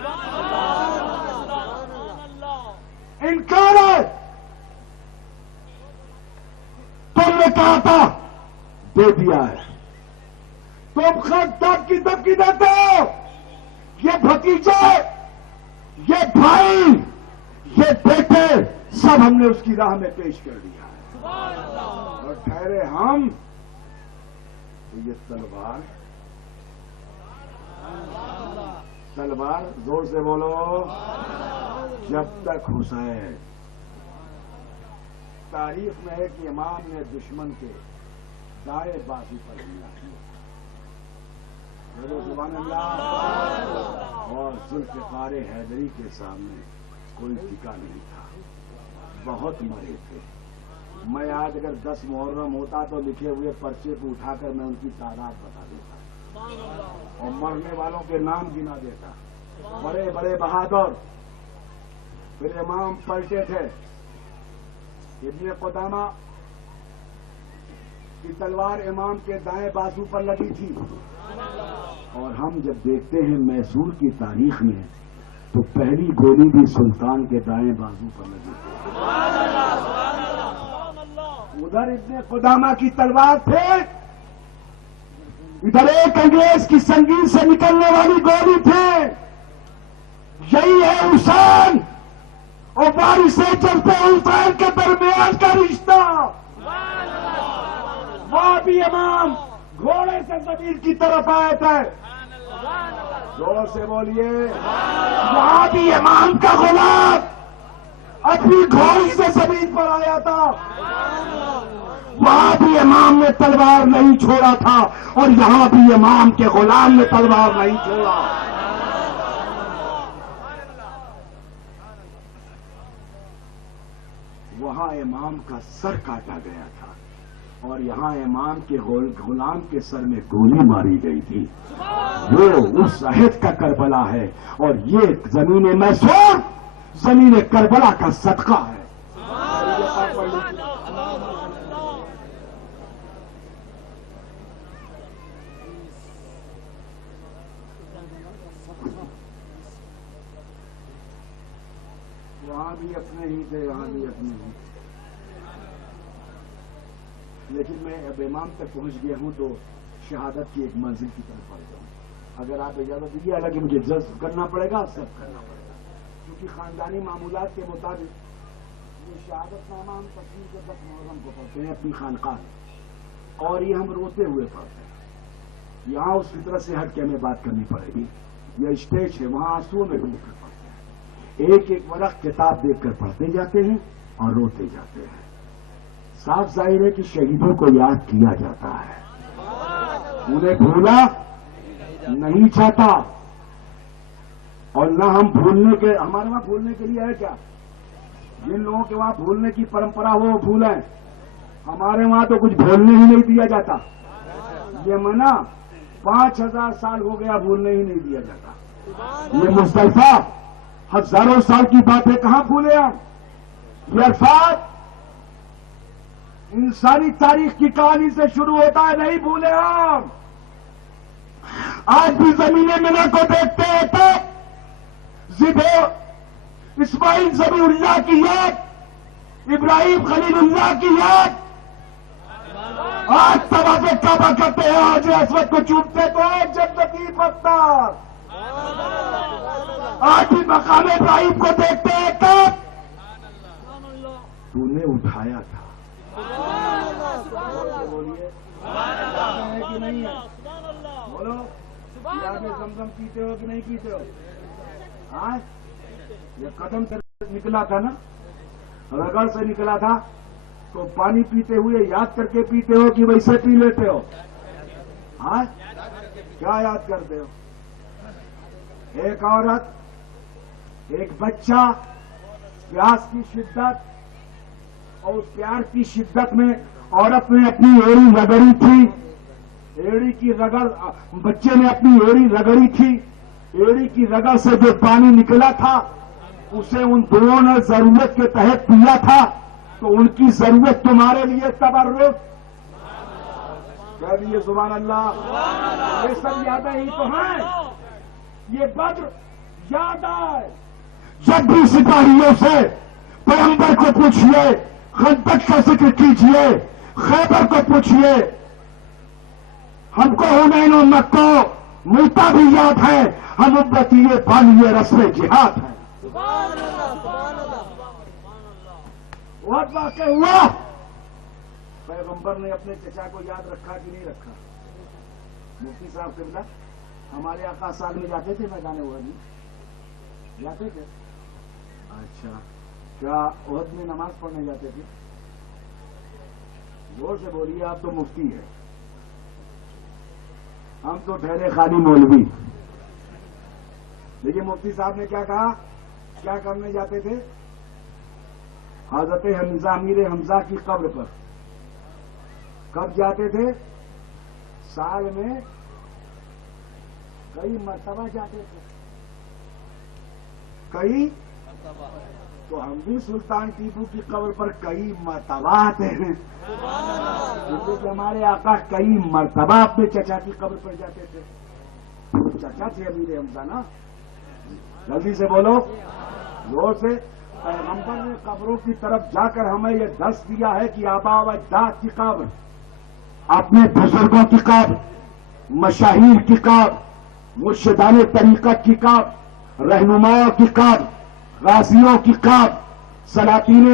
انکار ہے. تم نے کہا تھا دے دیا ہے. تم خاکدار کی دھمکی دیتے ہو. یہ بھتیجے، یہ بھائی، یہ بیٹے سب ہم نے اس کی راہ میں پیش کر دیا ہے. اور ٹھہرے ہم تو یہ تلوار زور سے بولو، جب تک حسین. تاریخ میں ہے کہ امام نے دشمن کے دائیں بازو پر حملہ کیا. سبحان اللہ. اور ذوالفقار حیدری کے سامنے کوئی ٹکا نہیں تھا. بہت مرے تھے. میں آج اگر 10 محرم ہوتا تو لکھے ہوئے پرچے کو اٹھا کر میں ان کی تعداد بتا دیتا اور مرنے والوں کے نام گنا دیتا. بڑے بڑے بہادر. پھر امام پلٹے تھے. ابن قدامہ کی تلوار امام کے دائیں بازو پر لگی تھی. اور ہم جب دیکھتے ہیں میسور کی تاریخ میں تو پہلی گولی بھی سلطان کے دائیں بازو پر لگی تھی. ادھر ابن قدامہ کی تلوار تھے، ادھر ایک انگریز کی سنگین سے نکلنے والی گولی تھی. یہی ہے حسین اور وارث جذب حسین کے درمیان کا رشتہ. وہاں بھی امام گھوڑے سے زمین کی طرف آئے تھے. زور سے بولیے. وہاں بھی امام کا غلام اپنی گھوڑی سے زمین پر آیا تھا. وہاں بھی امام نے تلوار نہیں چھوڑا تھا اور یہاں بھی امام کے غلام نے تلوار نہیں چھوڑا. وہاں امام کا سر کاٹا گیا تھا اور یہاں امام کے غلام کے سر میں گولی ماری گئی تھی. وہ اس عہد کا کربلا ہے اور یہ زمین میسور زمین کربلا کا صدقہ ہے. وہاں بھی اپنے ہی تھے، یہاں بھی اپنے ہی. لیکن میں اب امام تک پہنچ گیا ہوں تو شہادت کی ایک منزل کی طرف بڑھ جاؤں. اگر آپ اجازت دیجیے، حالانکہ مجھے جذب کرنا پڑے گا، سب کرنا پڑے گا، کیونکہ خاندانی معمولات کے مطابق یہ شہادت نامہ ہم تقسیم کے 10 محرم کو پڑھتے ہیں اپنی خانقاہ میں، اور یہ ہم روتے ہوئے پڑھتے ہیں. یہاں اس فطرت سے ہٹ کے ہمیں بات کرنی پڑے گی. یہ اسٹیج ہے، وہاں آنسوؤں میں ڈوب کر پڑھتے ہیں. ایک ایک ورق کتاب دیکھ کر پڑھتے جاتے ہیں اور روتے جاتے ہیں. صاف ظاہر ہے کہ شہیدوں کو یاد کیا جاتا ہے, انہیں بھولا نہیں چاہتا, اور نہ ہم بھولنے کے, ہمارے وہاں بھولنے کے لیے ہے کیا؟ جن لوگوں کے وہاں بھولنے کی پرمپرا ہو وہ بھولیں, ہمارے وہاں تو کچھ بھولنے ہی نہیں دیا جاتا. یہ منع 5000 سال ہو گیا, بھولنے ہی نہیں دیا جاتا. یہ مصطفیٰ ہزاروں سال کی بات ہے, کہاں بھولے ہم؟ یہ الفاظ انسانی تاریخ کی کہانی سے شروع ہوتا ہے, نہیں بھولے ہم. آج بھی زمین منا کو دیکھتے ہیں تو اسماعیل ذبیح اللہ کی یاد, ابراہیم خلیل اللہ کی یاد, آج طواف کعبہ کرتے ہیں, آج اسود کو چومتے تو ہے جنتی پتھر. آج بھی مقام ابراہیم کو دیکھتے ہیں کب تو نے اٹھایا تھا. بولیے ہے کہ نہیں ہے؟ بولو, آگے زمزم پیتے ہو کہ نہیں پیتے ہو؟ ہاں, یہ قدم سے نکلا تھا نا, رگڑ سے نکلا تھا, تو پانی پیتے ہوئے یاد کر کے پیتے ہو کہ ویسے پی لیتے ہو؟ ہاں, کیا یاد کرتے ہو؟ ایک عورت, ایک بچہ, پیاس کی شدت, اور اس پیار کی شدت میں عورت نے اپنی ایڑی رگڑی تھی, ایڑی کی رگڑ, بچے نے اپنی ایڑی رگڑی تھی, ایڑی کی رگڑ سے جو پانی نکلا تھا اسے ان دونوں نے ضرورت کے تحت پیا تھا, تو ان کی ضرورت تمہارے لیے تبرک. کہہ دیجیے سبحان اللہ. یہ سب یادیں ہی تو ہیں. یہ بدر یاد آئے, جب بھی سپاہیوں سے پیغمبر کو پوچھیے, خندق کا ذکر کیجیے, خیبر کو پوچھیے, ہم کو حنین و مکہ ملتا بھی یاد ہے, ہم امتی بالیے رسم جہاد ہیں. وقت واقع ہوا, پیغمبر نے اپنے چچا کو یاد رکھا کہ نہیں رکھا؟ مفتی صاحب قبلہ ہمارے آقا سال میں جاتے تھے میدان احد میں, جاتے تھے؟ اچھا, کیا احد میں نماز پڑھنے جاتے تھے؟ زور سے بولیے, آپ تو مفتی ہے, ہم تو ٹھہرے خالی مولوی. لیکن مفتی صاحب نے کیا کہا, کیا کرنے جاتے تھے؟ حضرت حمزہ امیر حمزہ کی قبر پر. کب جاتے تھے؟ سال میں کئی مرتبہ جاتے تھے, کئی. تو ہم بھی سلطان ٹیپو کی قبر پر کئی مرتبہ آتے ہیں, کیونکہ ہمارے آقا کئی مرتبہ اپنے چچا کی قبر پر جاتے تھے. چچا تھے امیر حمزہ نا. جلدی سے بولو, زور سے. پیغمبر نے قبروں کی طرف جا کر ہمیں یہ درس دیا ہے کہ آبا و اجداد کی قبر, اپنے بزرگوں کی قبر, مشاہیر کی قبر, مرشدان طریقت کی قبر, رہنماؤں کی قبر, غازیوں کی قبر, سلاطین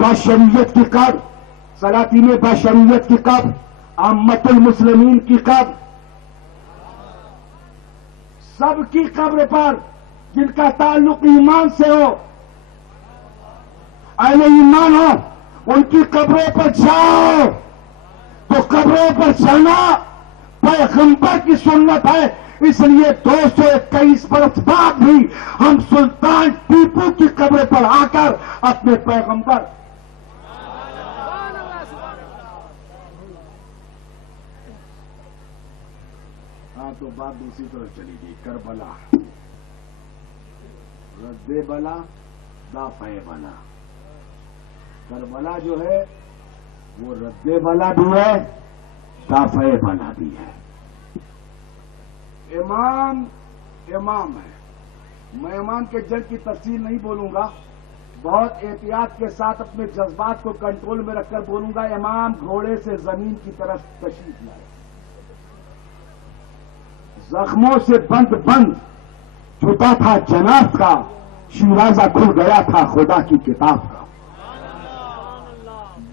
بشریت کی قبر, سلاطین بشریت کی قبر, عامت المسلمین کی قبر, سب کی قبر پر جن کا تعلق ایمان سے ہو, اہل ایمان ہو, ان کی قبروں پر جاؤ. تو قبروں پر جانا پیغمبر کی سنت ہے, اس لیے 221 برس بعد بھی ہم سلطان ٹیپو کی قبر پر آ کر اپنے پیغمبر تو بات دوسری طرف چلی گئی. کربلا, رد بلا دافع بلا. کربلا جو ہے وہ رد بلا بھی ہے, دافع بلا بھی ہے. امام ہے. میں امام کے جنگ کی تفصیل نہیں بولوں گا, بہت احتیاط کے ساتھ اپنے جذبات کو کنٹرول میں رکھ کر بولوں گا. امام گھوڑے سے زمین کی طرف تشریف لائے, زخموں سے بند چھوٹا تھا جناب کا, شیرازہ کھل گیا تھا خدا کی کتاب کا.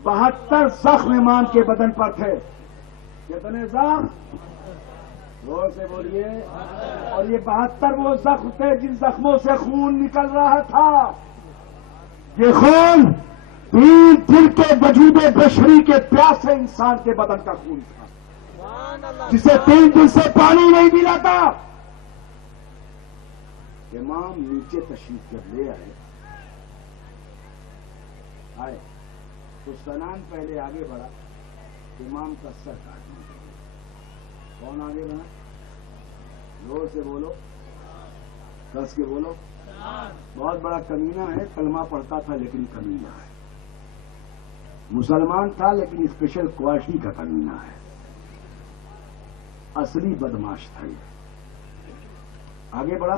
72 زخم امام کے بدن پر تھے. کتنے زخم؟ زور سے بولیے. اور یہ 72 وہ زخم تھے جن زخموں سے خون نکل رہا تھا. یہ خون 3 دن کے وجود بشری کے پیاسے انسان کے بدن کا خون تھا جسے 3 دن سے پانی نہیں ملا تھا. امام نیچے تشریف جب لے آئے تو سنان پہلے آگے بڑھا, امام کا سر کاٹنے کے لیے. کون آگے بڑھا؟ زور سے بولو, کس کے بولو. بہت بڑا کمینہ ہے, کلمہ پڑھتا تھا لیکن کمینہ ہے. مسلمان تھا لیکن اسپیشل کوالٹی کا کمینہ ہے. اصلی بدماش تھا یہ. آگے بڑھا,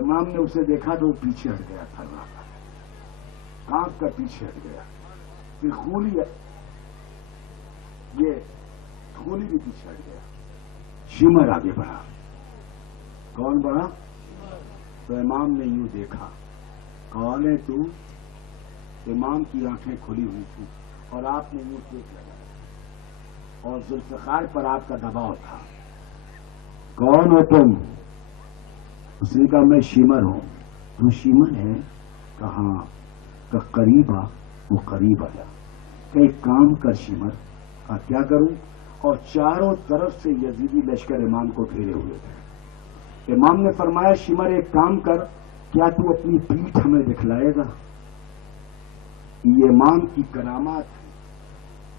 امام نے اسے دیکھا تو وہ پیچھے ہٹ گیا تھا. کانپ کا پیچھے ہٹ گیا. پھر خولی بھی پیچھے ہٹ گیا. شیمر آگے بڑھا. کون بڑھا؟ تو امام نے یوں دیکھا, کون ہے تو؟ امام کی آنکھیں کھلی ہوئی تھیں اور آپ نے یوں دیکھ لگایا اور ذوالفقار پر آپ کا دباؤ تھا. کون ہو تم؟ اس نے کہا میں شیمر ہوں. تو شیمر ہے؟ کہاں؟ کہ قریب آ. وہ قریب آیا. کہ ایک کام کر شیمر. کہا کیا کروں؟ اور چاروں طرف سے یزیدی لشکر امام کو گھیرے ہوئے تھے. امام نے فرمایا شیمر ایک کام کر, کیا تو اپنی پیٹھ ہمیں دکھلائے گا؟ یہ امام کی کرامات ہے.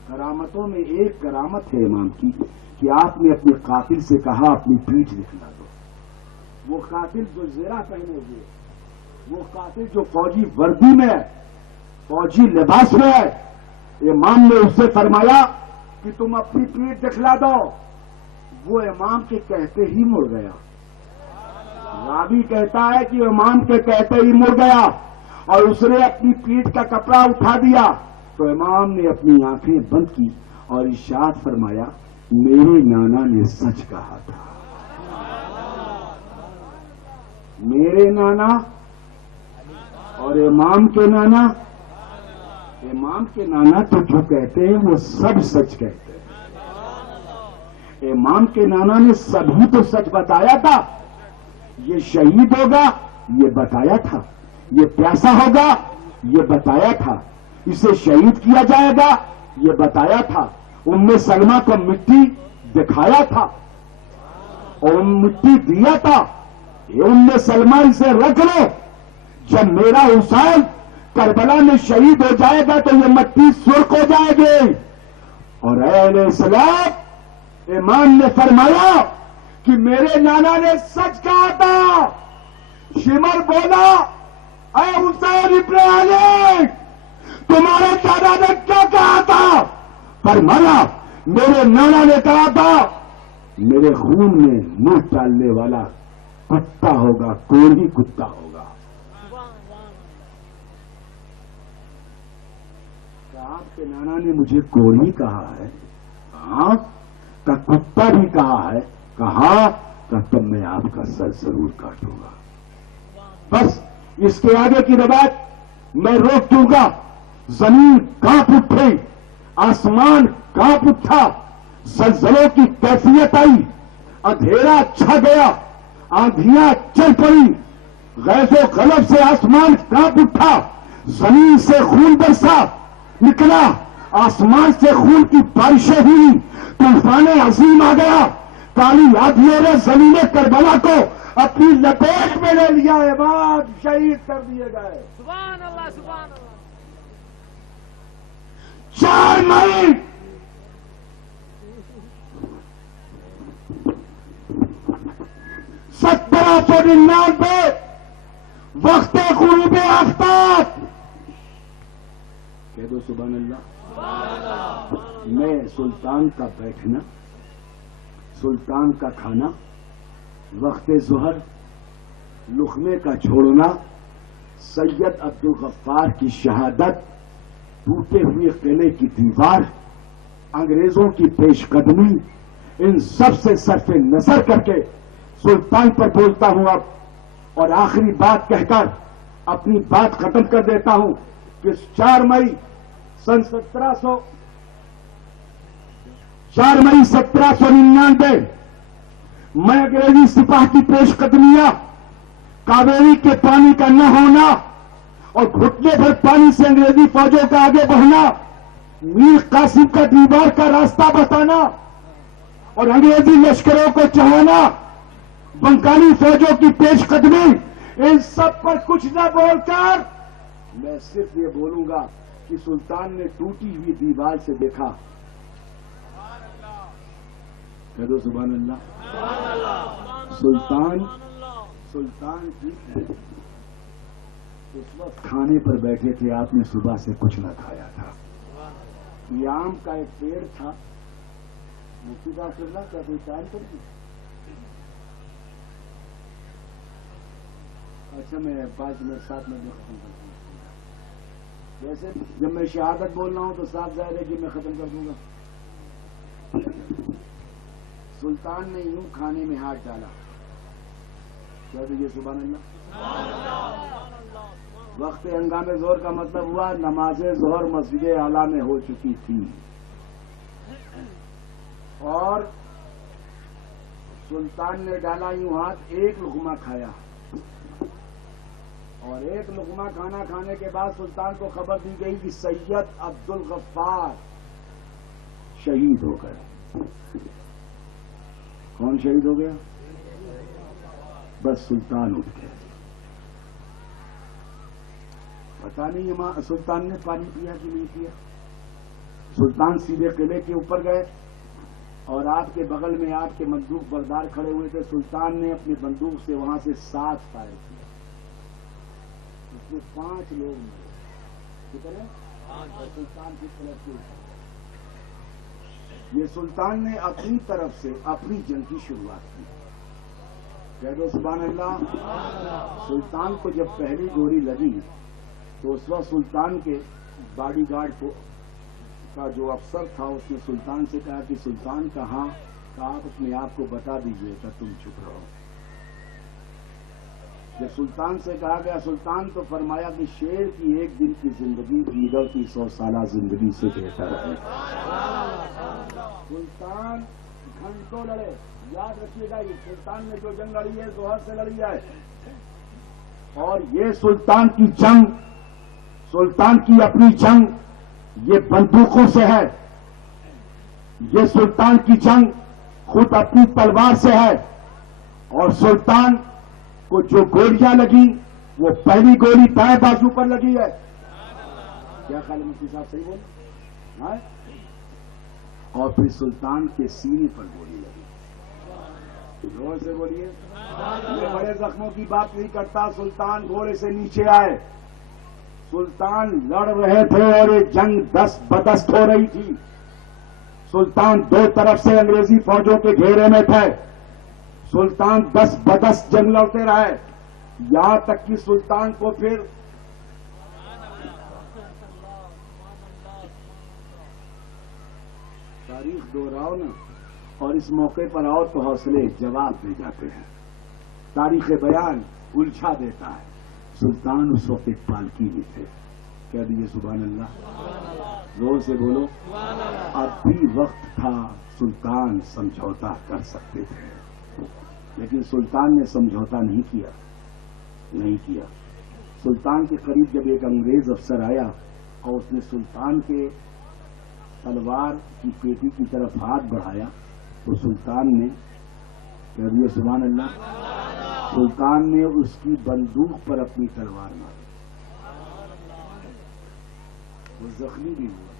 کرامتوں میں ایک کرامت ہے امام کی کہ آپ نے اپنے قاتل سے کہا اپنی پیٹھ دکھلا دو. وہ قاتل جو زیرہ پہنے ہوئے, وہ قاتل جو فوجی وردی میں ہے, فوجی لباس میں ہے, امام نے اس سے فرمایا کہ تم اپنی پیٹھ دکھلا دو. وہ امام کے کہتے ہی مڑ گیا. راوی کہتا ہے کہ امام کے کہتے ہی مڑ گیا اور اس نے اپنی پیٹھ کا کپڑا اٹھا دیا. تو امام نے اپنی آنکھیں بند کی اور ارشاد فرمایا میرے نانا نے سچ کہا تھا. میرے نانا اور امام کے نانا, امام کے نانا تو جو کہتے ہیں وہ سب سچ کہتے ہیں. امام کے نانا نے سبھی تو سچ بتایا تھا. یہ شہید ہوگا یہ بتایا تھا, یہ پیاسا ہوگا یہ بتایا تھا, اسے شہید کیا جائے گا یہ بتایا تھا. ام سلمہ کو مٹی دکھایا تھا اور مٹی دیا تھا. ام سلمہ اسے رکھ لو, جب میرا حسین کربلا میں شہید ہو جائے گا تو یہ مٹی سرخ ہو جائے گی. اور اہل اسلام امام نے فرمایا کہ میرے نانا نے سچ کہا تھا. شمر بولا اے حسین ابن علی تمہارے دادا نے کیا کہا تھا؟ فرمایا میرے نانا نے کہا تھا میرے خون میں منہ ڈالنے والا کتا ہوگا, کوڑی کتا ہوگا. آپ کے نانا نے مجھے کوڑی کہا ہے؟ ہاں. کا کتا بھی کہا ہے؟ کہا. کہ تب میں آپ کا سر ضرور کاٹوں گا. بس اس کے آگے کی روایت میں روک دوں گا. زمین کانپ اٹھی, آسمان کانپ اٹھا, زلزلوں کی کیفیت آئی, اندھیرا چھا گیا, آندھیاں چل پڑی, غیظ و غضب سے آسمان کانپ اٹھا, زمین سے خون برسا نکلا, آسمان سے خون کی بارشیں ہوئی, طوفان عظیم آ گیا. کالی آندھیوں نے زمین کربلا کو اپنی لپیٹ میں لے لیا. امام شہید کر دیے گئے. سبحان اللہ سبحان اللہ. 4 مئی 1799 وقت غروب آفتاب. کہہ دو سبحان اللہ. میں سلطان کا بیٹھنا, سلطان کا کھانا, وقت ظہر لقمے کا چھوڑنا, سید عبد الغفار کی شہادت, ٹوٹے ہوئے قلعے کی دیوار, انگریزوں کی پیش قدمی, ان سب سے صرف نظر کر کے سلطان پر بولتا ہوں اب. اور آخری بات کہہ کر اپنی بات ختم کر دیتا ہوں کہ 4 مئی 1799 میں انگریزی سپاہ کی پیش قدمیاں، کاویری کے پانی کا نہ ہونا اور گھٹنے بھر پانی سے انگریزی فوجوں کا آگے بڑھنا، میر قاسم کا دیوار کا راستہ بتانا اور انگریزی لشکروں کو چڑھانا، بنگالی فوجوں کی پیش قدمی، ان سب پر کچھ نہ بول کر میں صرف یہ بولوں گا کہ سلطان نے ٹوٹی ہوئی دیوار سے دیکھا، کہہ دو سبحان اللہ، سلطان کی اس وقت کھانے پر بیٹھے تھے، آپ نے صبح سے کچھ نہ کھایا تھا، یہ آم کا ایک پیڑ تھا، مفتی صاحب کرنا کیا کوئی ٹائم کر دی؟ اچھا میں 5 منٹ 7 منٹ میں ختم کر دوں گا، ویسے جب میں شہادت بول رہا ہوں تو صاف ظاہر ہے کہ میں ختم کر دوں گا۔ سلطان نے یوں کھانے میں ہاتھ ڈالا، کیا دیجیے سبحان اللہ۔ وقت ہنگامے ظہر کا مطلب ہوا نماز ظہر مسجد اعلیٰ میں ہو چکی تھی، اور سلطان نے ڈالا یوں ہاتھ، ایک لقمہ کھایا، اور ایک لقمہ کھانا کھانے کے بعد سلطان کو خبر دی گئی کہ سید عبد الغفار شہید ہو گئے۔ کون شہید ہو گیا؟ بس سلطان اٹھ گئے، پتا نہیں سلطان نے پانی پیا کہ نہیں پیا۔ سلطان سیدھے قلعے کے اوپر گئے اور آپ کے بغل میں آپ کے بندوق بردار کھڑے ہوئے تھے۔ سلطان نے اپنی بندوق سے وہاں سے 7 فائر کیا، اس میں 5 لوگ مرے، کتنے؟ سلطان کی طرف سے یہ سلطان نے اپنی طرف سے اپنی جنگ کی شروعات کی، کہہ دو سبحان اللہ۔ سلطان کو جب پہلی گولی لگی تو اس وقت سلطان کے باڈی گارڈ کا جو افسر تھا اس نے سلطان سے کہا کہ سلطان کہاں، کہا آپ اپنے آپ کو بتا دیجئے کہ تم چپ رہو۔ جب سلطان سے کہا گیا سلطان، تو فرمایا کہ شیر کی 1 دن کی زندگی گیدڑ کی 100 سالہ زندگی سے بہتر ہے۔ سلطان گھنٹوں لڑے، یاد رکھیے گا یہ سلطان نے جو جنگ لڑی ہے ظہر سے لڑی ہے، اور یہ سلطان کی جنگ، سلطان کی اپنی جنگ یہ بندوقوں سے ہے، یہ سلطان کی جنگ خود اپنی تلوار سے ہے، اور سلطان کو جو گولیاں لگی وہ پہلی گولی دائیں بازو پر لگی ہے۔ کیا خیال ہے مفتی صاحب، صحیح بولے؟ اور پھر سلطان کے سینے پر گولی لگی، زور سے بولیے۔ میں بڑے زخموں کی بات نہیں کرتا، سلطان گھوڑے سے نیچے آئے، سلطان لڑ رہے تھے اور یہ جنگ دست بدست ہو رہی تھی۔ سلطان 2 طرف سے انگریزی فوجوں کے گھیرے میں تھے، سلطان دست بدست جنگ لڑتے رہے، یہاں تک کہ سلطان کو پھر تاریخ دوہراؤ نا، اور اس موقع پر آؤ تو حوصلے جواب دے جاتے ہیں، تاریخ بیان الجھا دیتا ہے۔ سلطان اس وقت ایک پالکی میں تھے، کہہ دیجیے سبحان اللہ، زور سے بولو۔ اب بھی وقت تھا، سلطان سمجھوتا کر سکتے تھے، لیکن سلطان نے سمجھوتا نہیں کیا۔ سلطان کے قریب جب ایک انگریز افسر آیا اور اس نے سلطان کے تلوار کی پیٹی کی طرف ہاتھ بڑھایا تو سلطان نے، کہہ دیے سبحان اللہ، سلطان نے اس کی بندوق پر اپنی تلوار ماری، وہ زخمی بھی ہوا۔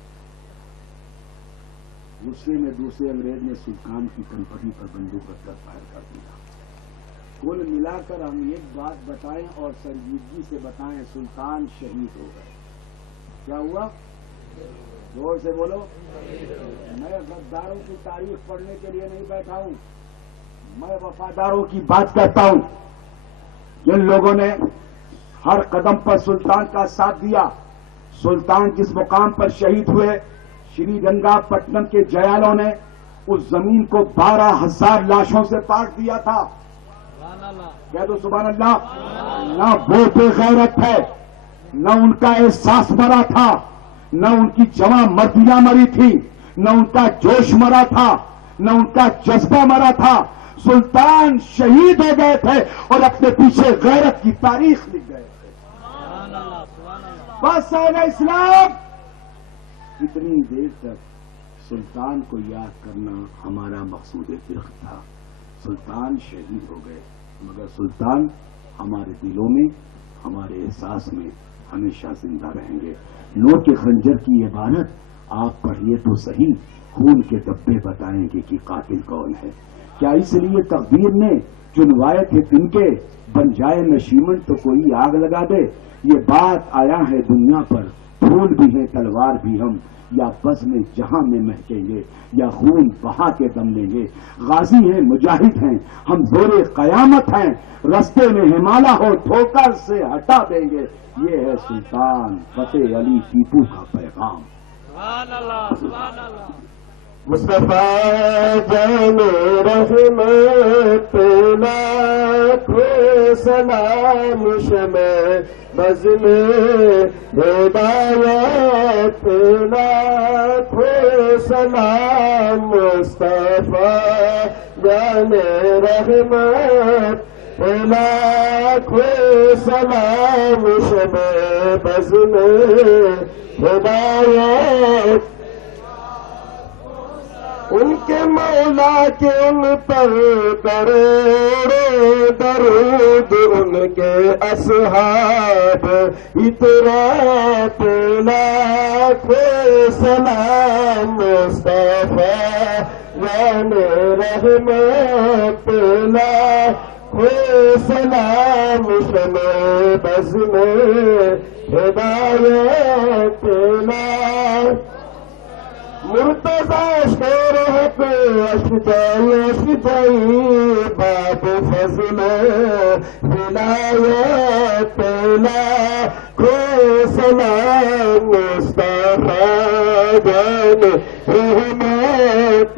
غصے میں دوسرے انگریز نے سلطان کی کنپٹی پر بندوق رکھ کر فائر کر دیا۔ کل ملا کر ہم ایک بات بتائیں اور سنجیدگی سے بتائیں، سلطان شہید ہو گئے۔ کیا ہوا؟ زور سے بولو۔ میں غداروں کی تاریخ پڑھنے کے لیے نہیں بیٹھا ہوں، میں وفاداروں کی بات کرتا ہوں، جن لوگوں نے ہر قدم پر سلطان کا ساتھ دیا۔ سلطان جس مقام پر شہید ہوئے، شری گنگا پٹنم کے جیالوں نے اس زمین کو 12,000 لاشوں سے پاٹ دیا تھا۔ کہہ دو سبحان اللہ۔ نہ وہ بے غیرت ہے، نہ ان کا احساس مرا تھا، نہ ان کی جواں مردیاں مری تھی، نہ ان کا جوش مرا تھا، نہ ان کا جذبہ مرا تھا۔ سلطان شہید ہو گئے تھے اور اپنے پیچھے غیرت کی تاریخ لکھ گئے تھے. بس اہل اسلام اتنی دیر تک سلطان کو یاد کرنا ہمارا مقصود فکر تھا. سلطان شہید ہو گئے مگر سلطان ہمارے دلوں میں، ہمارے احساس میں ہمیشہ زندہ رہیں گے. نوک خنجر کی عبارت آپ پڑھیے تو صحیح، خون کے دبے بتائیں گے کہ قاتل کون ہے. کیا اس لیے تقدیر نے چنوائے تھے تنکے، بن جائے نشیمن تو کوئی آگ لگا دے. یہ بات آیا ہے دنیا پر، پھول بھی ہیں تلوار بھی ہم، یا بزم جہاں میں مہکیں گے یا خون بہا کے دم لیں گے. غازی ہیں مجاہد ہیں ہم، زور قیامت ہیں، رستے میں ہمالا ہو ٹھوکر سے ہٹا دیں گے. یہ ہے سلطان فتح علی ٹیپو کا پیغام. سبحان اللہ سبحان اللہ. مصطفیٰ جان رحمت لاکھوں سلام، شمع بزم ہدایت لاکھوں سلام. مصطفیٰ جان رحمت لاکھوں سلام، شمع بزم ہدایت. ان کے مولا کے ان پر کروڑوں درود، ان کے اصحاب اطراف لاکھوں سلام. مصطفیٰ جان رحمت لاکھوں سلام، شمع بزم ہدایت لاکھ. مرتضی شیر حق اشجعی باب فضل ولایت لاکھوں سلام. مصطفیٰ جان رحمت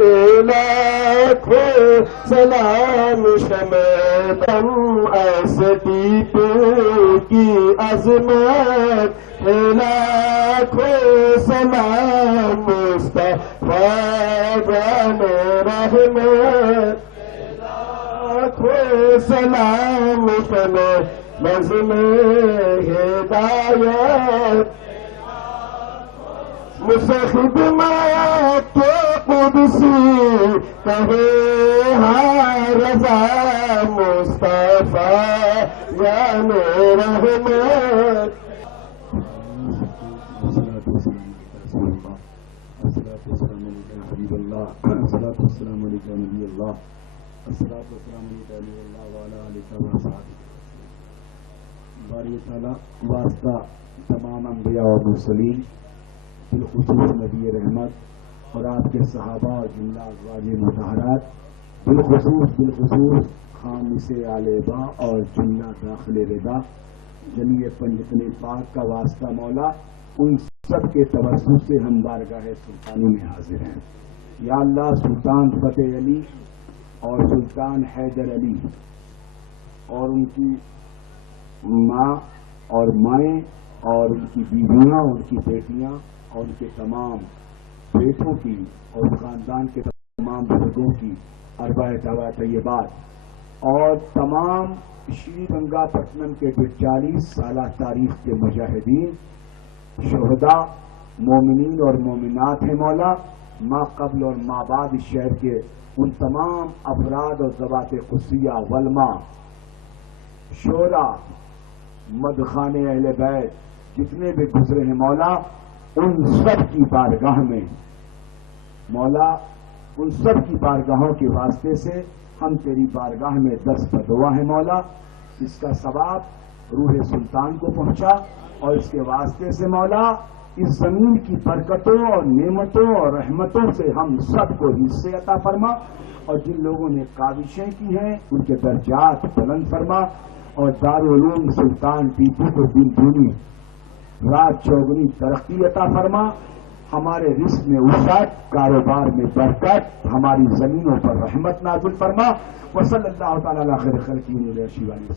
لاکھوں سلام، شمع دم ایسے ٹیپو کی عظمت لاکھوں سلام. مصطفیٰ جان رحمت لاکھوں سلام، شمع بزم ہدایت. خدمت قدسی کہے ہاں رضا. مصطفیٰ جان رحمت. الصلاة والسلام علیکہ نبی اللہ، الصلاة والسلام علیکہ نبی اللہ وعلی آلہ وصحبہ. باری تعالیٰ واسطہ تمام انبیاء اور مرسلین، بالخصوص نبی رحمت اور آپ کے صحابہ اور جملہ ازواج مطہرات، بالخصوص خامس آلبا اور جملہ داخل رضا، جمیع پنجتن پاک کا واسطہ مولا. ان سب کے توسط سے ہم بارگاہ سلطانی میں حاضر ہیں. یا اللہ، سلطان فتح علی اور سلطان حیدر علی اور ان کی ماں اور مائیں اور ان کی بیویاں، ان کی بیٹیاں اور ان کے تمام بیٹوں کی اور خاندان کے تمام بزرگوں کی اربع دعویٰ طیبات اور تمام شری گنگا پٹنم کے جو 40 سالہ تاریخ کے مجاہدین، شہداء، مومنین اور مومنات ہیں مولا، ما قبل اور ما بعد اس شہر کے ان تمام افراد اور ذوات قدسیہ، علماء، شعراء، مدخان اہل بیت جتنے بھی گزرے ہیں مولا، ان سب کی بارگاہ میں مولا، ان سب کی بارگاہوں کے واسطے سے ہم تیری بارگاہ میں دست بدعا ہے مولا. اس کا ثواب روح سلطان کو پہنچا اور اس کے واسطے سے مولا اس زمین کی برکتوں اور نعمتوں اور رحمتوں سے ہم سب کو حصے عطا فرما، اور جن لوگوں نے کاوشیں کی ہیں ان کے درجات بلند فرما، اور دارالعلوم سلطان ٹیپو کو دن دونی رات چوگنی ترقی عطا فرما. ہمارے رزق میں وسعت، کاروبار میں برکت، ہماری زمینوں پر رحمت نازل فرما. وصلی اللہ تعالی علی خیر خلقہ علیہ وسلم.